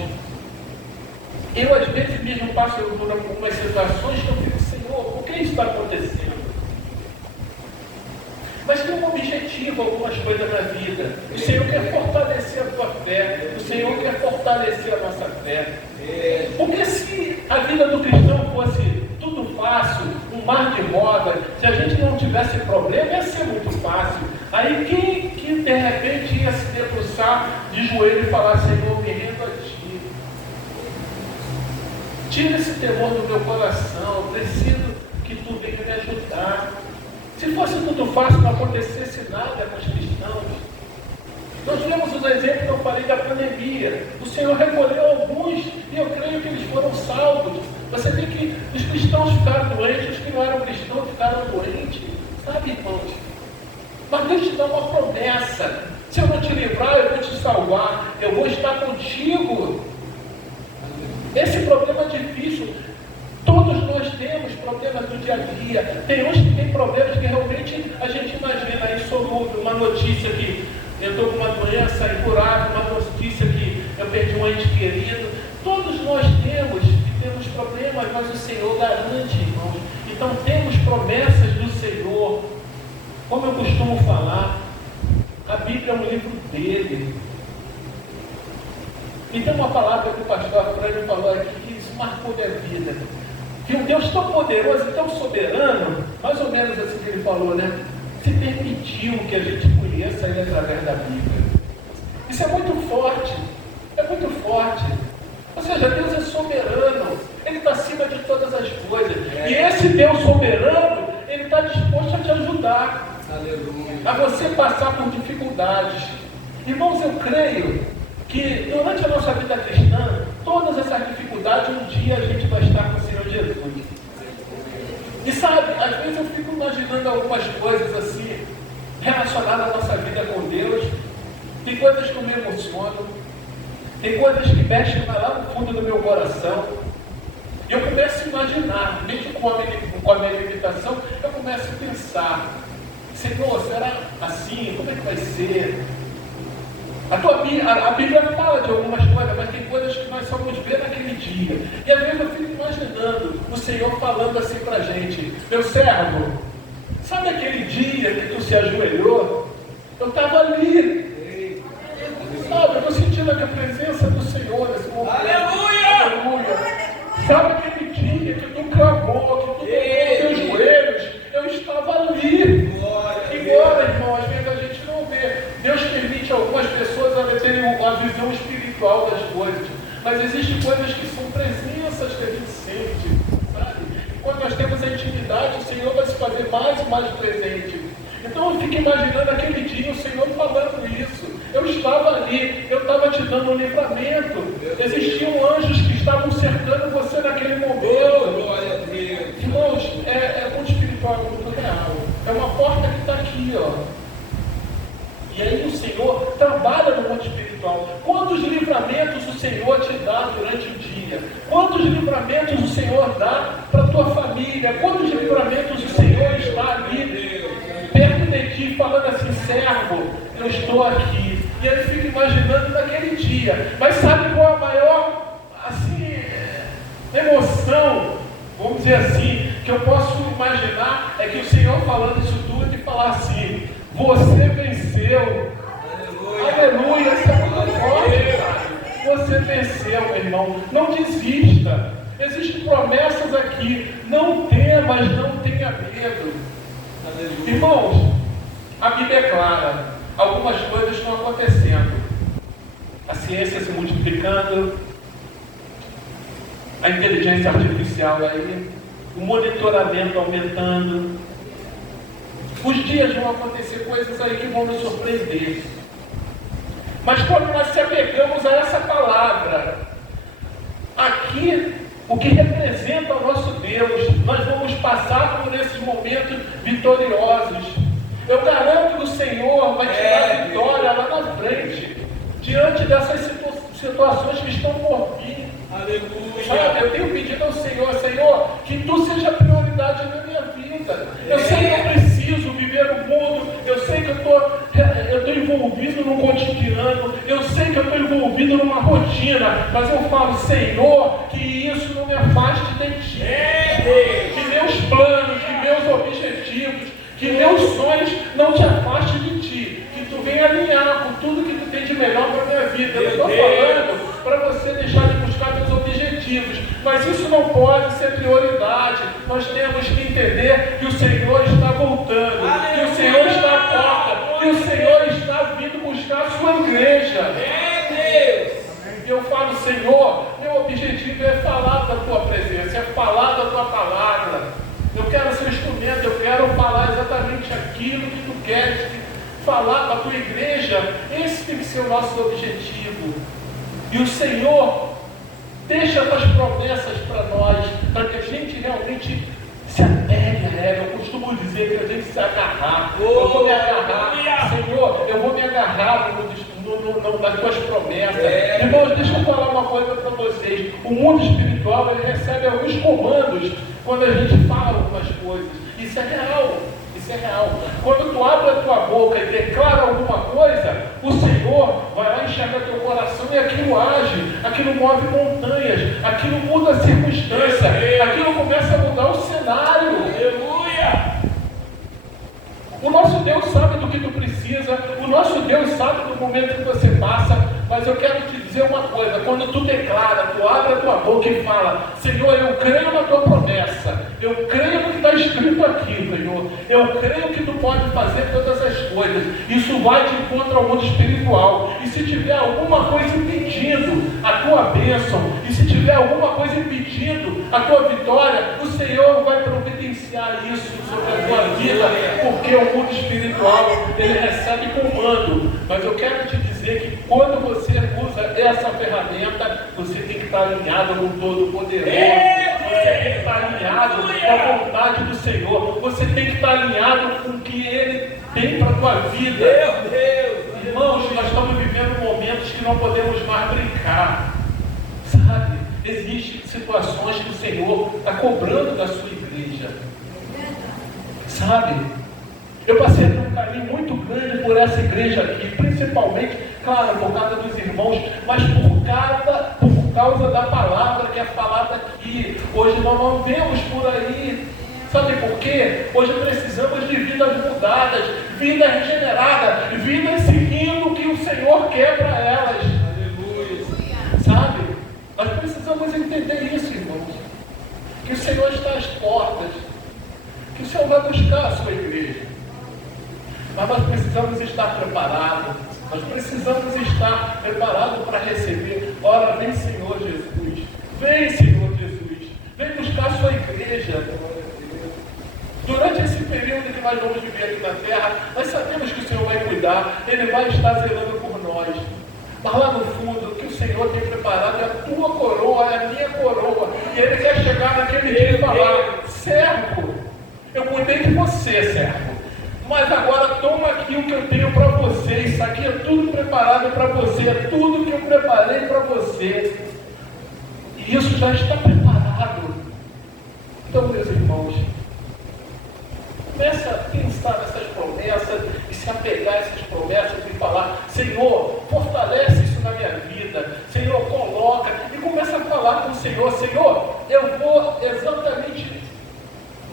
eu às vezes mesmo passo por algumas situações que eu fico: Senhor, por que isso está acontecendo? Mas tem um objetivo, algumas coisas na vida. O Senhor quer fortalecer a tua fé. O Senhor quer fortalecer a nossa fé. Porque se a vida do cristão fosse tudo fácil, um mar de roda, se a gente não tivesse problema, ia ser muito fácil. Aí quem de repente ia se debruçar de joelho e falar: Senhor, me rendo a Ti. Tira esse temor do meu coração, eu preciso que Tu venha me ajudar. Se fosse tudo fácil, não acontecesse nada com os cristãos. Nós vemos os exemplos que eu falei da pandemia. O Senhor recolheu alguns e eu creio que eles foram salvos. Você vê que os cristãos ficaram doentes, os que não eram cristãos ficaram doentes. Sabe, irmãos? Mas Deus te dá uma promessa. Se eu não te livrar, eu vou te salvar. Eu vou estar contigo. Esse problema é difícil. Todos nós temos problemas do dia a dia. Tem uns que têm problemas que realmente a gente imagina insolúvel. Uma notícia que eu estou com uma doença incurável, uma notícia que eu perdi um ente querido. Todos nós temos problemas, mas o Senhor garante, irmãos. Então temos promessas do Senhor. Como eu costumo falar, a Bíblia é um livro dele. E tem uma palavra que o pastor Fred falou aqui que isso marcou minha vida. Que um Deus tão poderoso e tão soberano, mais ou menos assim que ele falou, né? Se permitiu que a gente conheça ele através da Bíblia. Isso é muito forte. É muito forte. Ou seja, Deus é soberano. Ele está acima de todas as coisas. E esse Deus soberano, Ele está disposto a te ajudar. Aleluia. A você passar por dificuldades. Irmãos, eu creio que durante a nossa vida cristã, todas essas dificuldades, um dia a gente vai estar com o Senhor Jesus. E sabe, às vezes eu fico imaginando algumas coisas assim, relacionadas à nossa vida com Deus. Tem coisas que eu me emociono, tem coisas que mexem lá no fundo do meu coração. E eu começo a imaginar, mesmo com a minha limitação, eu começo a pensar: Senhor, será assim? Como é que vai ser? A Bíblia fala de algumas coisas, mas tem coisas que nós só vamos ver naquele dia. E às vezes eu fico imaginando o Senhor falando assim pra gente: meu servo, sabe aquele dia que tu se ajoelhou? Eu estava ali. Sabe, eu estou sentindo a presença do Senhor nesse momento. Aleluia! Aleluia! Sabe aquele dia que tu clamou, que tu dobrou os teus joelhos? Eu estava ali. Embora, irmão, às vezes a gente não vê. Deus permite algumas pessoas a terem uma visão espiritual das coisas. Mas existem coisas que são presenças que a gente sente. Sabe? Quando nós temos a intimidade, o Senhor vai se fazer mais e mais presente. Então eu fico imaginando aquele dia o Senhor falando isso. Eu estava ali, eu estava te dando um livramento. Existiam anjos que estavam cercando você naquele momento. Irmãos, é muito espiritual, é muito real. É uma porta que está aqui, ó. E aí o Senhor trabalha no mundo espiritual. Quantos livramentos o Senhor te dá durante o dia? Quantos livramentos o Senhor dá para a tua família? Quantos livramentos o Senhor está ali perto de ti, falando assim: servo, eu estou aqui. E aí eu fico imaginando naquele dia. Mas sabe qual é a maior, assim, emoção, vamos dizer assim, que eu posso imaginar? É que o Senhor falando isso tudo e falar assim: você venceu. Aleluia. Aleluia. Isso é muito forte, cara. Você venceu, meu irmão. Não desista. Existem promessas aqui. Não temas, não tenha medo. Aleluia. Irmãos, a Bíblia é clara. Algumas coisas estão acontecendo. A ciência se multiplicando, a inteligência artificial aí, o monitoramento aumentando. Os dias vão acontecer coisas aí que vão nos surpreender. Mas quando nós se apegamos a essa palavra, aqui, o que representa o nosso Deus, nós vamos passar por esses momentos vitoriosos. Eu garanto que o Senhor vai te dar vitória lá na frente, diante dessas situações que estão por vir. Aleluia. Sabe, eu tenho pedido ao Senhor: Senhor, que Tu seja a prioridade na minha vida. Eu sei que eu preciso viver no mundo, eu sei que eu estou envolvido num cotidiano, eu sei que eu estou envolvido numa rotina, mas eu falo: Senhor, que isso não me afaste de Ti. Que meus planos, que meus objetivos, que meus sonhos não te afastem de Ti, que Tu venha alinhar com tudo que Tu tem de melhor para a minha vida. Eu estou falando para você deixar de buscar teus objetivos, mas isso não pode ser prioridade. Nós temos que entender que o Senhor está voltando, que o Senhor está à porta, que o Senhor está vindo. sua igreja. É Deus. E eu falo, Senhor, meu objetivo é falar da tua presença, é falar da tua palavra. Eu quero ser instrumento, eu quero falar exatamente aquilo que tu queres falar para a tua igreja. Esse tem que ser o nosso objetivo. E o Senhor deixa as promessas para nós, para que a gente realmente se apegue a ela. Eu costumo dizer que a gente se agarrar. Eu vou me agarrar, Senhor, eu vou me agarrar nas tuas promessas. Irmãos, deixa eu falar uma coisa para vocês. O mundo espiritual, ele recebe alguns comandos quando a gente fala algumas coisas. Isso é real. Isso é real. Quando tu abre a tua boca e declara alguma coisa, o Senhor vai lá e enxerga teu coração e aquilo age, aquilo move montanhas, aquilo muda a circunstância, aquilo começa a mudar o cenário. Aleluia. O nosso Deus sabe do que tu precisa, o nosso Deus sabe do momento que você passa, mas eu quero te dizer uma coisa: quando tu declara, tu abre a tua boca e fala, Senhor, eu creio na tua promessa, eu creio no que está escrito aqui, Senhor, eu creio que tu pode fazer todas as coisas, isso vai de encontro ao mundo espiritual. E se tiver alguma coisa impedindo a tua bênção, e se tiver alguma coisa impedindo a tua vitória, o Senhor vai providenciar isso sobre a tua vida, porque o mundo espiritual, ele recebe comando. Mas eu quero te dizer que quando você usa essa ferramenta, você tem que estar alinhado com o Todo-Poderoso, você tem que estar alinhado com a vontade do Senhor, você tem que estar alinhado com o que Ele tem para a tua vida. Meu Deus. Irmãos, nós estamos vivendo momentos que não podemos mais brincar, sabe? Existem situações que o Senhor está cobrando da sua igreja, sabe? Eu passei por um caminho muito grande por essa igreja aqui, principalmente, claro, por causa dos irmãos, mas por causa da palavra que é falada aqui. Hoje nós não vemos por aí. Sabe por quê? Hoje precisamos de vidas mudadas, vidas regeneradas, vidas seguindo o que o Senhor quer para elas. Aleluia. Sabe? Nós precisamos entender isso, irmãos. Que o Senhor está às portas, que o Senhor vai buscar a sua igreja. Mas nós precisamos estar preparados. Nós precisamos estar preparados para receber. Ora, vem Senhor Jesus. Vem Senhor Jesus. Vem buscar a sua igreja. Durante esse período que nós vamos viver aqui na terra, nós sabemos que o Senhor vai cuidar. Ele vai estar zelando por nós. Mas lá no fundo, o que o Senhor tem preparado é a tua coroa, é a minha coroa. E Ele quer chegar naquele dia e falar: servo, eu cuidei de você, servo. Mas agora toma aqui o que eu tenho para você. Isso aqui é tudo preparado para você. É tudo que eu preparei para você. E isso já está preparado. Então, meus irmãos, começa a pensar nessas promessas e se apegar a essas promessas e falar: Senhor, fortalece isso na minha vida. Senhor, coloca. E começa a falar com o Senhor: Senhor, eu vou exatamente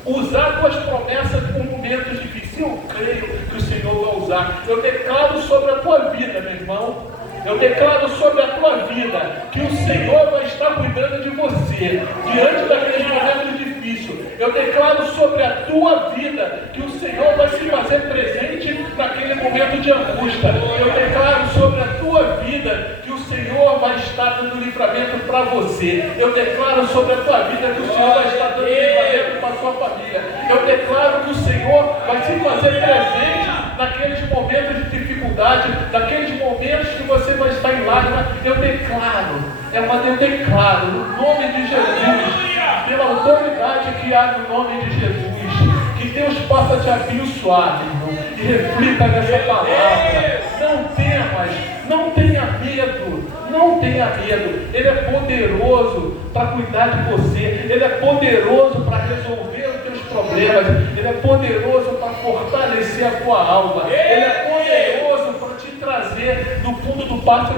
usar tuas promessas por momentos difíceis. Eu creio que o Senhor vai usar. Eu declaro sobre a tua vida, meu irmão. Eu declaro sobre a tua vida que o Senhor vai estar cuidando de você diante daqueles momentos difíceis. Eu declaro sobre a tua vida que o Senhor vai se fazer presente naquele momento de angústia. Eu declaro sobre a tua vida que o Senhor vai estar dando livramento para você. Eu declaro sobre a tua vida que o Senhor vai estar dando livramento para a sua família. Eu declaro que o Senhor vai se fazer presente naqueles momentos de dificuldade, naqueles momentos que você vai estar em lágrimas. Eu declaro, no nome de Jesus, pela autoridade que há no nome de Jesus, que Deus possa te abençoar, irmão, e reflita nessa palavra. Não temas, não tenha medo, não tenha medo. Ele é poderoso para cuidar de você, Ele é poderoso para resolver os teus problemas, Ele é poderoso para fortalecer a tua alma, Ele é poderoso para te trazer do fundo do poço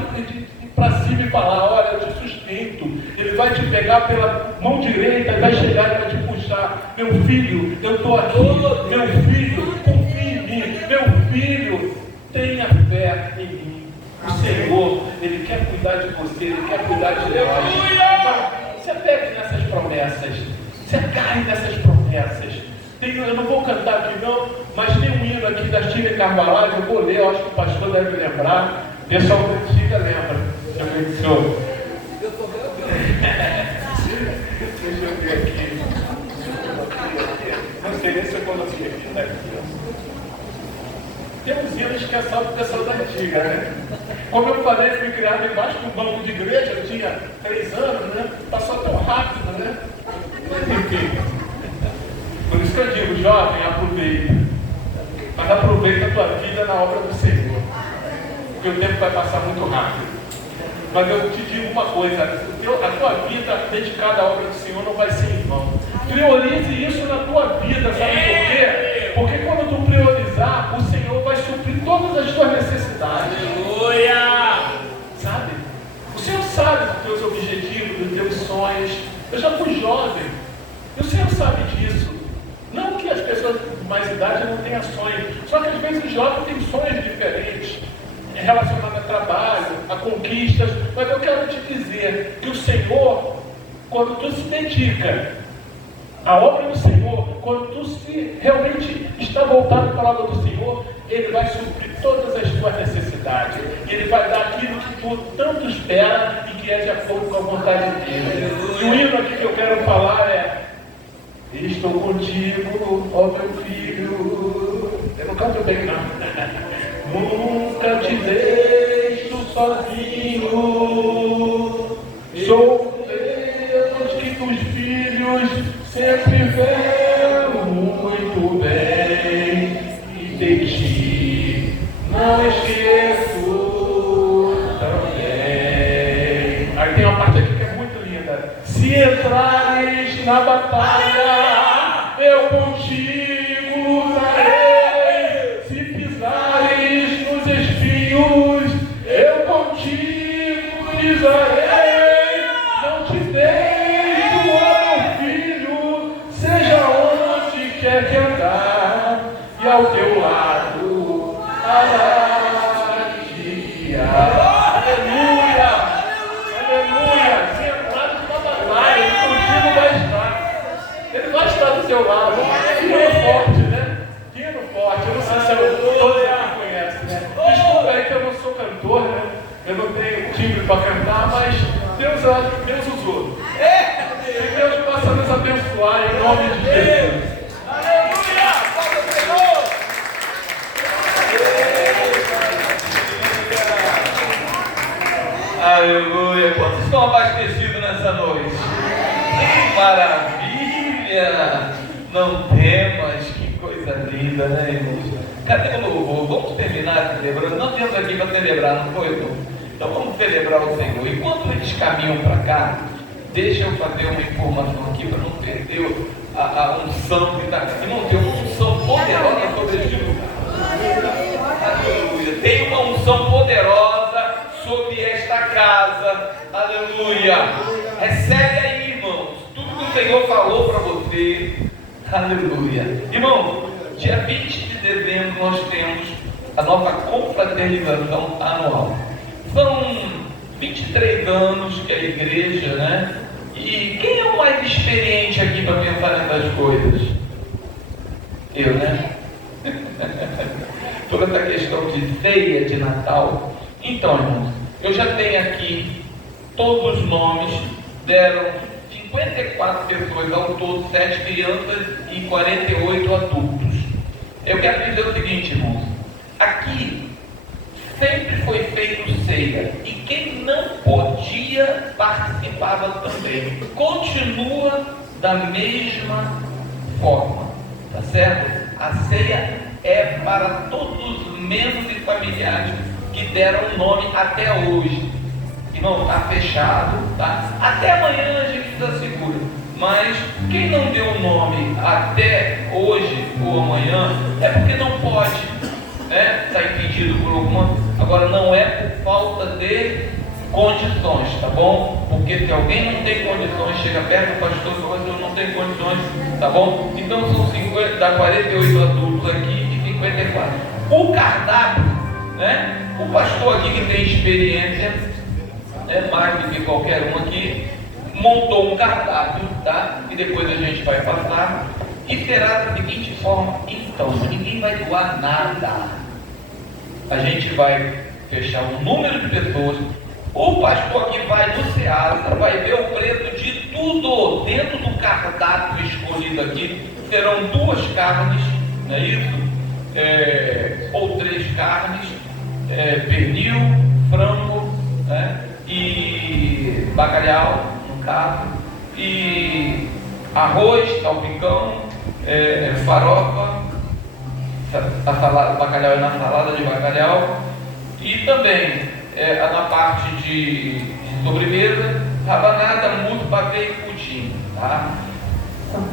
para cima e falar: olha, eu te sustento. Ele vai te pegar pela mão direita e vai chegar e vai te puxar: meu filho, eu estou aqui, meu filho, confie em mim, meu filho, tenha fé em mim. O Senhor, Ele quer cuidar de você, Ele quer cuidar de nós. Então, se apegue nessas promessas, se agarre nessas promessas. Eu não vou cantar aqui não, mas tem um hino aqui da Tina Carvalho, eu vou ler, eu acho que o pastor deve lembrar. Pessoal da antiga lembra. Deixa eu ver o senhor. Deixa eu ver aqui. Não sei nem se eu coloquei aqui, né? Temos hinos que é só do pessoal da antiga, né? Como eu falei, fui criado embaixo de um banco de igreja, eu tinha 3 anos, né? Passou tão rápido, né? Mas enfim. Por isso que eu digo, jovem, aproveita. Mas aproveita a tua vida na obra do Senhor. Porque o tempo vai passar muito rápido. Mas eu te digo uma coisa, a tua vida dedicada à obra do Senhor não vai ser em vão. Priorize isso na tua vida, sabe por quê? Porque quando tu priorizar, o Senhor vai suprir todas as tuas necessidades. Aleluia! Sabe? O Senhor sabe dos teus objetivos, dos teus sonhos. Eu já fui jovem. E o Senhor sabe disso. Não que as pessoas de mais idade não tenham sonhos. Só que às vezes os jovens têm sonhos diferentes. Relacionado a trabalho, a conquistas. Mas eu quero te dizer que o Senhor, quando tu se dedica à obra do Senhor, quando tu se realmente está voltado para a obra do Senhor, Ele vai suprir todas as tuas necessidades. Ele vai dar aquilo que tu tanto espera e que é de acordo com a vontade dele. E o hino aqui que eu quero falar é: estou contigo, ó meu filho. Eu não canto bem, não. Nunca te deixo sozinho. Sou Deus que tus filhos sempre veem muito bem. E de ti não esqueço também. Aí tem uma parte aqui que é muito linda. Se entrares na batalha, eu contigo darei. Se pisares nos espinhos, eu contigo pisarei. Não te deixo, ó meu filho, seja onde quer que andar, e ao teu lado a te guiar. Aleluia! Aleluia! Se entrares na batalha, ele contigo vai estar. Ele vai estar do teu lado. Hino forte, né? Hino forte. Eu não sei se todos aqui conhecem, né? Desculpa aí que eu não sou cantor, né? Eu não tenho timbre para cantar, mas Deus usou. Que Deus possa nos abençoar em nome de Jesus. Aleluia! Palmas ao Senhor! Aleluia! Quantos estão abastecidos nessa noite? Que maravilha! Não temas, que coisa linda, né, irmãos? Cadê o louvor? Vamos terminar celebrando. Nós temos aqui para celebrar, não foi, irmão? Então vamos celebrar o Senhor. Enquanto eles caminham para cá, deixa eu fazer uma informação aqui para não perder a unção que está aqui. Irmão, tem uma unção poderosa sobre este lugar. Aleluia. Tem uma unção poderosa sobre esta casa. Aleluia. Recebe aí, irmãos, tudo que o Senhor falou para você. Aleluia. Irmão, dia 20 de dezembro nós temos a nossa confraternização anual. São 23 anos que a igreja, né? E quem é o mais experiente aqui para pensar nessas coisas? Eu, né? Toda essa questão de ceia de Natal. Então, irmãos, eu já tenho aqui todos os nomes, deram 54 pessoas ao todo, 7 crianças e 48 adultos. Eu quero dizer o seguinte, irmãos, aqui sempre foi feito ceia, e quem não podia participava também. Continua da mesma forma, tá certo? A ceia é para todos os membros e familiares que deram o nome até hoje. Irmão, está fechado, tá? Até amanhã a gente está seguro. Mas quem não deu o nome até hoje ou amanhã é porque não pode, né? Está impedido por alguma. Agora não é por falta de condições, tá bom? Porque se alguém não tem condições, chega perto do pastor e fala, eu não tenho condições, tá bom? Então são 50, dá 48 adultos aqui e 54. O cardápio, né? O pastor aqui que tem experiência, mais do que qualquer um aqui, montou um cardápio, tá? E depois a gente vai passar. E será da seguinte forma: então, ninguém vai doar nada. A gente vai fechar um número de pessoas. O pastor que vai no Ceasa vai ver o preço de tudo dentro do cardápio escolhido aqui. Serão 2 carnes, não é isso? Ou 3 carnes, pernil, frango, né? E bacalhau, no caso, e arroz, salpicão, farofa, a salada, bacalhau é na salada de bacalhau, e também na parte de sobremesa, rabanada, mousse, pavê e pudim, tá?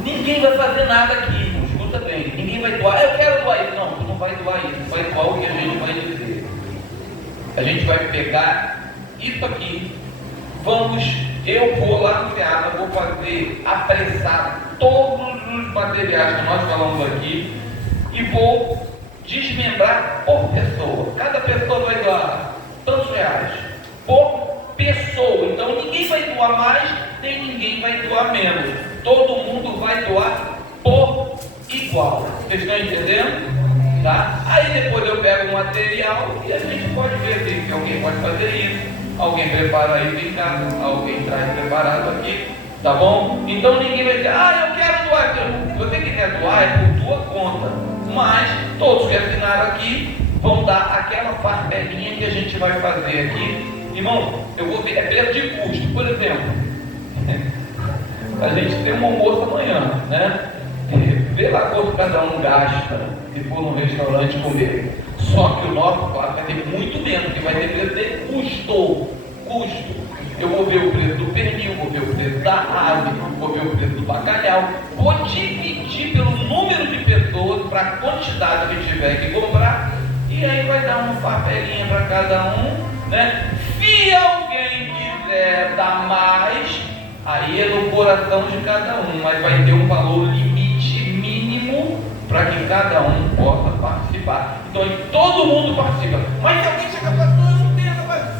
Ninguém vai fazer nada aqui, irmão, escuta bem, ninguém vai doar, eu quero doar isso, não, tu não vai doar isso, vai doar o que a gente vai dizer. A gente vai pegar isso aqui, eu vou lá no teatro, vou fazer, apressar todos os materiais que nós falamos aqui e vou desmembrar por pessoa. Cada pessoa vai doar tantos reais por pessoa. Então ninguém vai doar mais, nem ninguém vai doar menos. Todo mundo vai doar por igual. Vocês estão entendendo? Tá? Aí depois eu pego o material e a gente pode ver se alguém pode fazer isso. Alguém prepara isso em casa, alguém traz preparado aqui, tá bom? Então ninguém vai dizer, eu quero doar. Se você quiser doar, é por tua conta. Mas todos que assinaram aqui vão dar aquela partelinha que a gente vai fazer aqui. Irmão, eu vou ver, é preço de custo. Por exemplo, a gente tem um almoço amanhã, né? Vê lá quanto cada um gasta se for num restaurante comer. Só que o nosso quarto vai ter muito menos, que vai ter preço de custo. Eu vou ver o preço do pernil, vou ver o preço da ave, vou ver o preço do bacalhau, vou dividir pelo número de pessoas para a quantidade que tiver que comprar, e aí vai dar uma papelinha para cada um, né? Se alguém quiser dar mais, aí é no coração de cada um, mas vai ter um valor limite mínimo para que cada um possa participar. Então todo mundo participa. Mas se alguém chegar para todo mundo,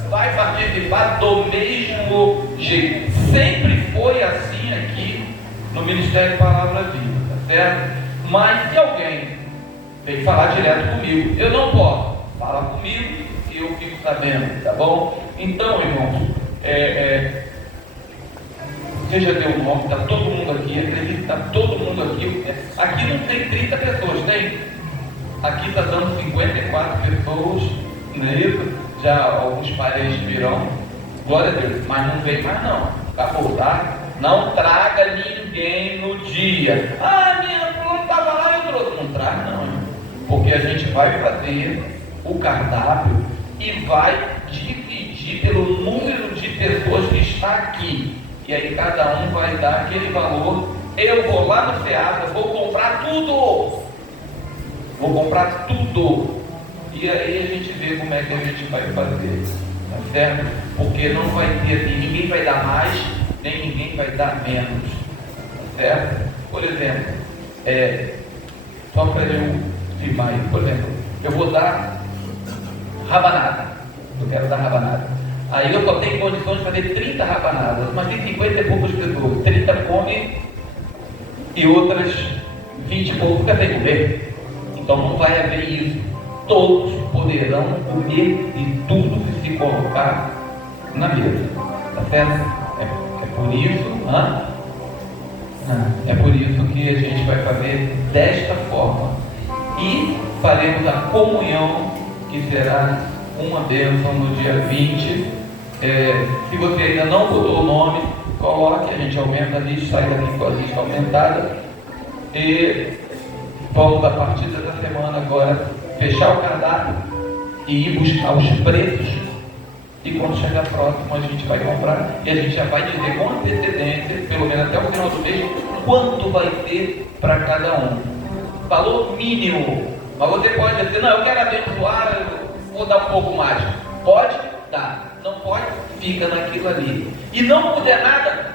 vai participar do mesmo jeito. Sempre foi assim aqui no Ministério Palavra Viva, tá certo? Mas se alguém vem falar direto comigo, eu não posso. Fala comigo e eu fico sabendo, tá bom? Então, irmãos, você já deu o nome, está todo mundo aqui, acredito que está todo mundo aqui. Aqui não tem 30 pessoas, tem? Aqui está dando 54 pessoas, não é isso? Já alguns parentes virão, glória a Deus, mas não vem mais não, acabou, tá? Não traga ninguém no dia. Minha fulano estava lá e eu trouxe. Não traz não, irmão. Porque a gente vai fazer o cardápio e vai dividir pelo número de pessoas que está aqui. E aí cada um vai dar aquele valor. Eu vou lá no Ceasa, vou comprar tudo. E aí a gente vê como é que a gente vai fazer. Tá certo? Porque não vai ter assim, ninguém vai dar mais, nem ninguém vai dar menos. Tá certo? Por exemplo, só para eu firmar aí, por exemplo, eu vou dar rabanada. Eu quero dar rabanada. Aí eu só tenho condições de fazer 30 rabanadas, mas tem 50 e poucas pessoas. 30 comem e outras 20 e poucos fica sem comer. Então não vai haver isso. Todos poderão comer de tudo que se colocar na mesa. Tá certo? É por isso, é por isso que a gente vai fazer desta forma. E faremos a comunhão, que será uma bênção no dia 20. Se você ainda não botou o nome, coloque, a gente aumenta a lista, sai daqui com a lista aumentada. E vamos, a partir dessa semana agora, fechar o cardápio e ir buscar os preços. E quando chegar próximo, a gente vai comprar e a gente já vai dizer com antecedência, pelo menos até o final do mês, quanto vai ter para cada um. Valor mínimo. Mas você pode dizer, não, eu quero abençoar, eu vou dar um pouco mais. Pode? Dá. Não pode? Fica naquilo ali. E não puder nada,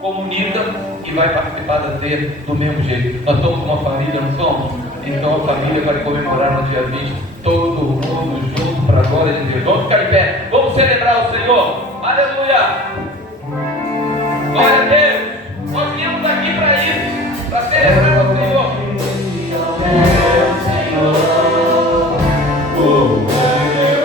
comunica e vai participar da ceia do mesmo jeito. Nós somos uma família, não somos? Então a família vai comemorar no dia 20, todo mundo junto para a glória de Deus. Vamos ficar em pé, vamos celebrar o Senhor. Aleluia! Glória a Deus! Nós viemos aqui para isso, para celebrar o Senhor. O Senhor, o meu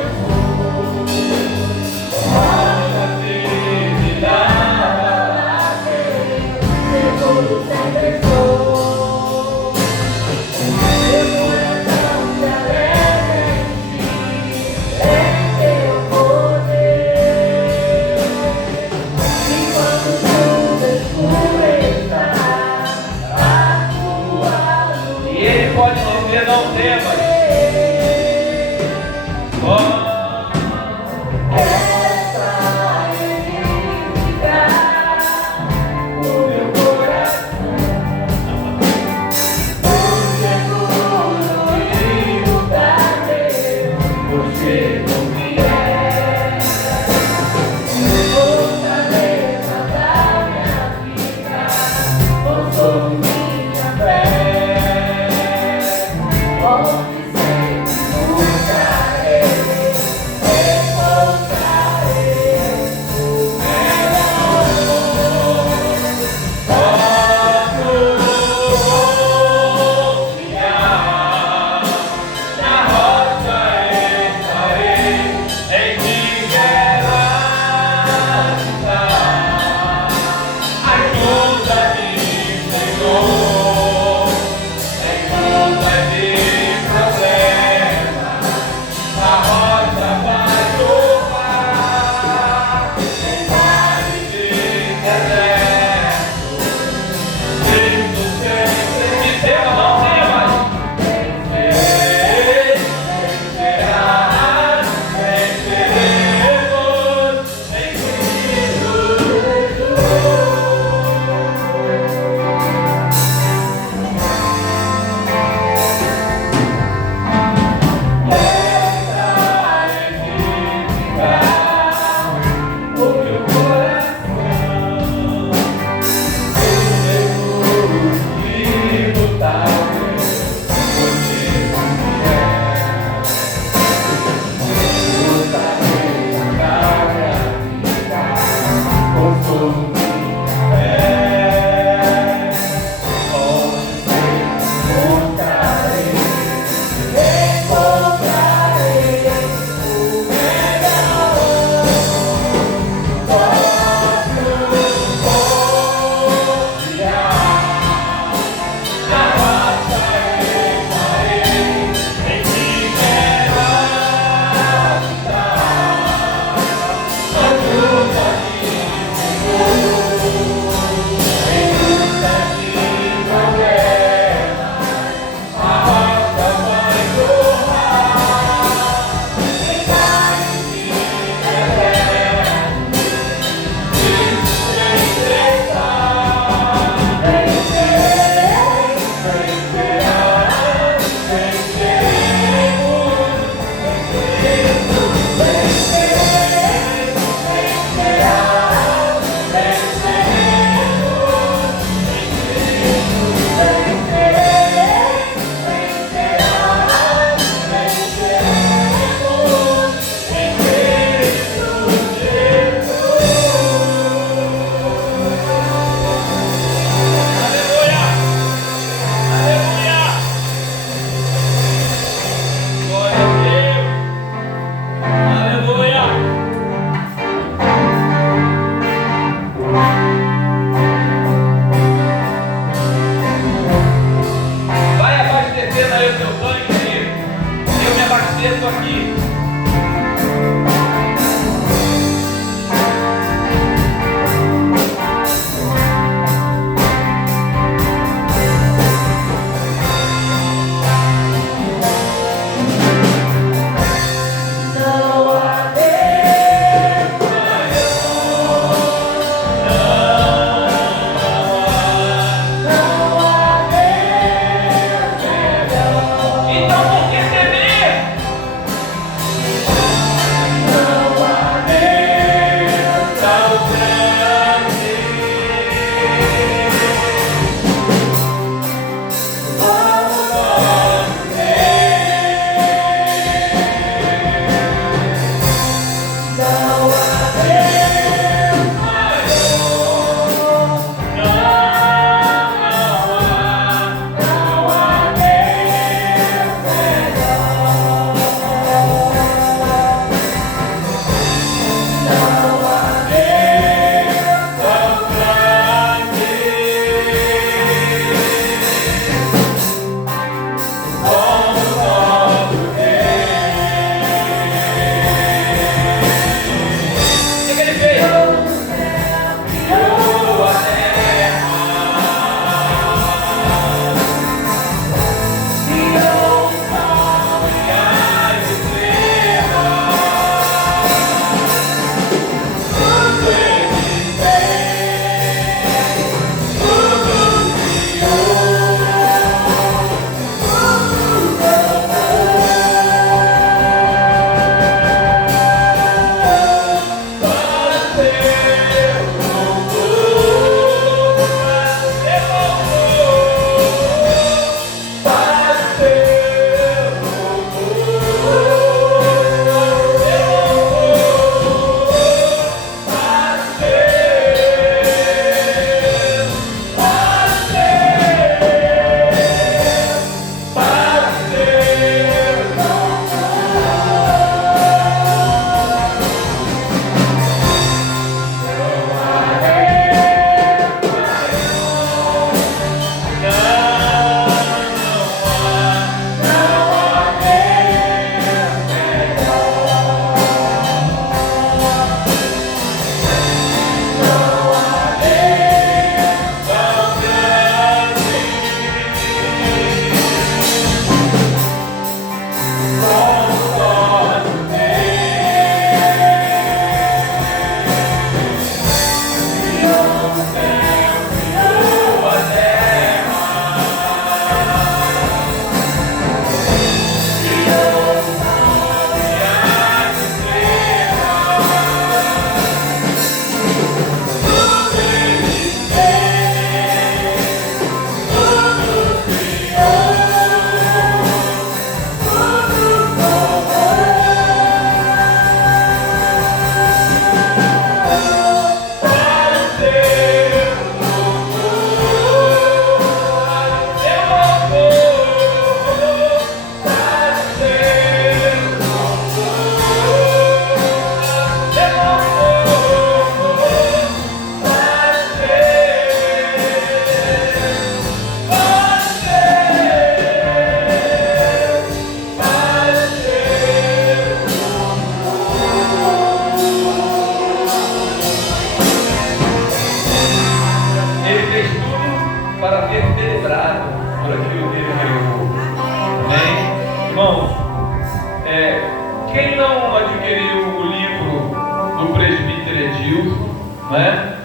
né?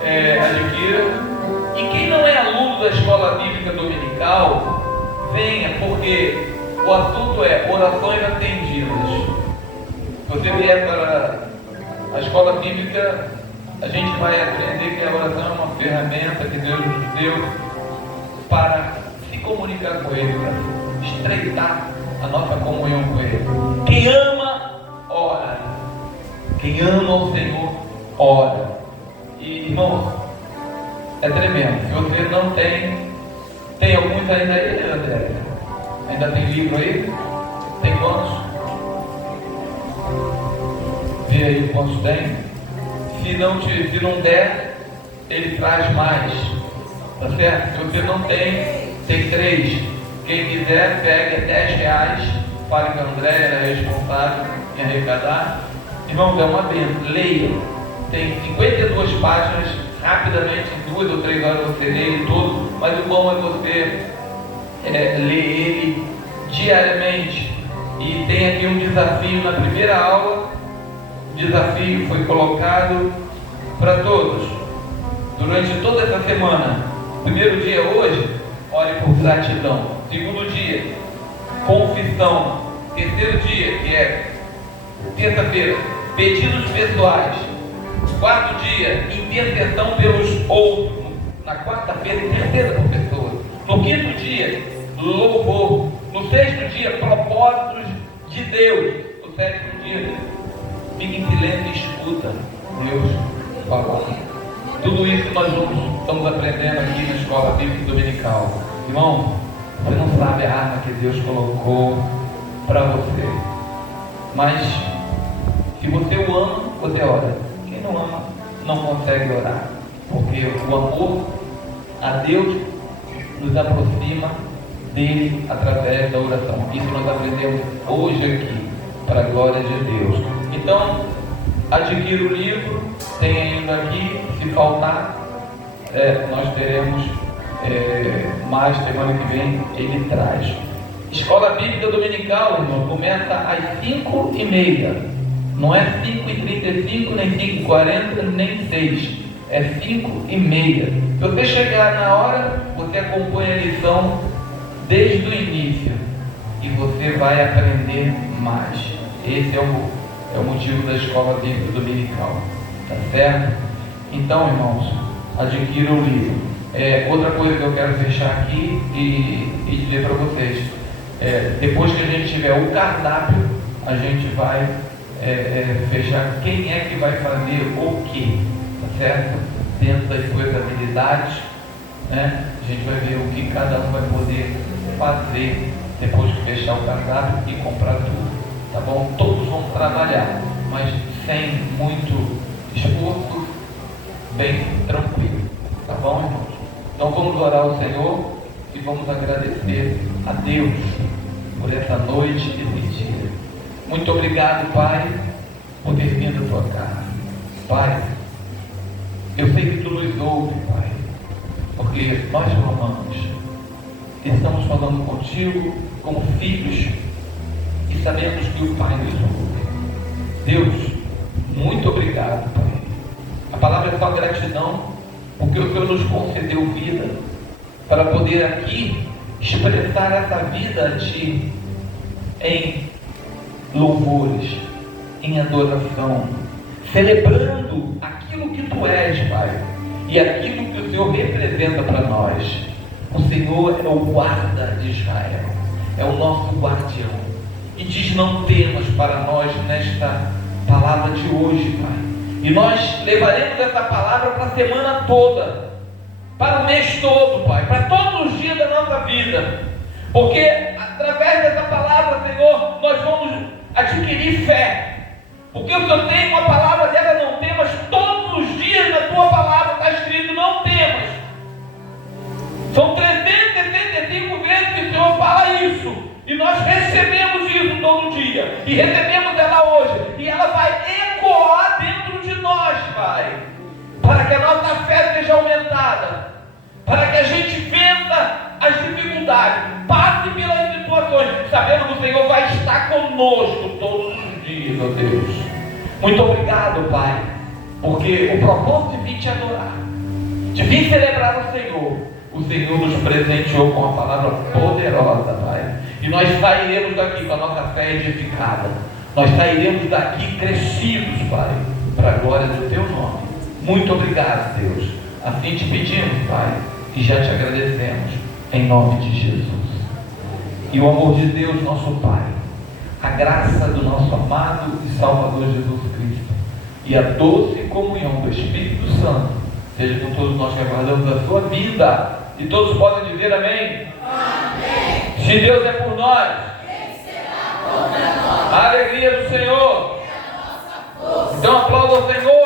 Adquira. E quem não é aluno da escola bíblica dominical, venha, porque o assunto é orações atendidas. Se você vier para a escola bíblica, a gente vai aprender que a oração é uma ferramenta que Deus nos deu para se comunicar com Ele, para estreitar a nossa comunhão com Ele. Quem ama, ora. Quem ama o Senhor, ora. E, irmãos, é tremendo. Se você não tem alguns ainda aí, André? Ainda tem livro aí? Tem quantos? Vê aí quantos tem. Se não der, ele traz mais. Tá certo? Se você não tem 3. Quem quiser, pegue R$10. Fale que a André é responsável em arrecadar. Irmãos, é uma bênção. Leia. Tem 52 páginas. Rapidamente, em 2 ou 3 horas você lê ele todo. Mas o bom é você ler ele diariamente. E tem aqui um desafio na primeira aula. O desafio foi colocado para todos durante toda essa semana. Primeiro dia hoje, ore por gratidão. Segundo dia, confissão. Terceiro dia, que é terça-feira, pedidos pessoais. Quarto dia, intercessão pelos outros. Na quarta-feira, interceda por pessoas. No quinto dia, louvor. No sexto dia, propósitos de Deus. No sétimo dia, fique em silêncio e escuta Deus falar. Tudo isso nós estamos aprendendo aqui na escola bíblica dominical. Irmão, você não sabe a arma que Deus colocou para você. Mas se você o ama, você ora. Quem não ama, não consegue orar. Porque o amor a Deus nos aproxima dele através da oração. Isso nós aprendemos hoje aqui, para a glória de Deus. Então, adquira o livro, tem ainda aqui, se faltar, nós teremos mais semana que vem, ele traz. Escola Bíblica Dominical, irmão, começa às 5h30, não é 5h35, nem 5h40, nem 6, é 5h30. Se você chegar na hora, você acompanha a lição desde o início e você vai aprender mais. Esse é o motivo da escola bíblica dominical, tá certo? Então, irmãos, adquira o livro. Outra coisa que eu quero fechar aqui e dizer para vocês, depois que a gente tiver o cardápio, a gente vai fechar quem é que vai fazer o que, tá certo? Dentro das suas habilidades, né? A gente vai ver o que cada um vai poder fazer depois de fechar o cardápio e comprar tudo. Tá bom? Todos vão trabalhar, mas sem muito esforço, bem tranquilo. Tá bom, irmãos? Então vamos orar ao Senhor e vamos agradecer a Deus por essa noite desse dia. Muito obrigado, Pai, por ter vindo à tua casa. Pai, eu sei que tu nos ouve, Pai, porque nós te amamos. Estamos falando contigo como filhos e sabemos que o Pai nos ouve. Deus, muito obrigado, Pai. A palavra é só gratidão, porque o Senhor nos concedeu vida para poder aqui expressar essa vida a Ti em louvores, em adoração, celebrando aquilo que Tu és, Pai, e aquilo que o Senhor representa para nós. O Senhor é o guarda de Israel, é o nosso guardião. E diz: não temas para nós nesta palavra de hoje, Pai. E nós levaremos essa palavra para a semana toda, para o mês todo, Pai, para todos os dias da nossa vida. Porque através dessa palavra, Senhor, nós vamos adquirir fé. Porque o Senhor tem uma palavra dela, não temas. Todos os dias na tua palavra está escrito: não temas. São 365 vezes que o Senhor fala isso. E nós recebemos isso todo dia. E recebemos ela hoje. E ela vai ecoar dentro de nós, Pai. Para que a nossa fé seja aumentada. Para que a gente vença as dificuldades. Passe pelas situações. Sabendo que o Senhor vai estar conosco todos os dias, ó Deus. Muito obrigado, Pai. Porque o propósito de vir te adorar, de vir celebrar o Senhor nos presenteou com uma palavra poderosa, Pai. E nós sairemos daqui com a nossa fé edificada. Nós sairemos daqui crescidos, Pai, para a glória do Teu nome. Muito obrigado, Deus. Assim te pedimos, Pai, e já te agradecemos, em nome de Jesus. E o amor de Deus, nosso Pai, a graça do nosso amado e Salvador Jesus Cristo, e a doce comunhão do Espírito Santo, seja com todos nós que aguardamos a sua vida. E todos podem dizer amém? Amém. Se Deus é por nós, quem será contra nós? A alegria do Senhor é a nossa força. Então aplauda o Senhor.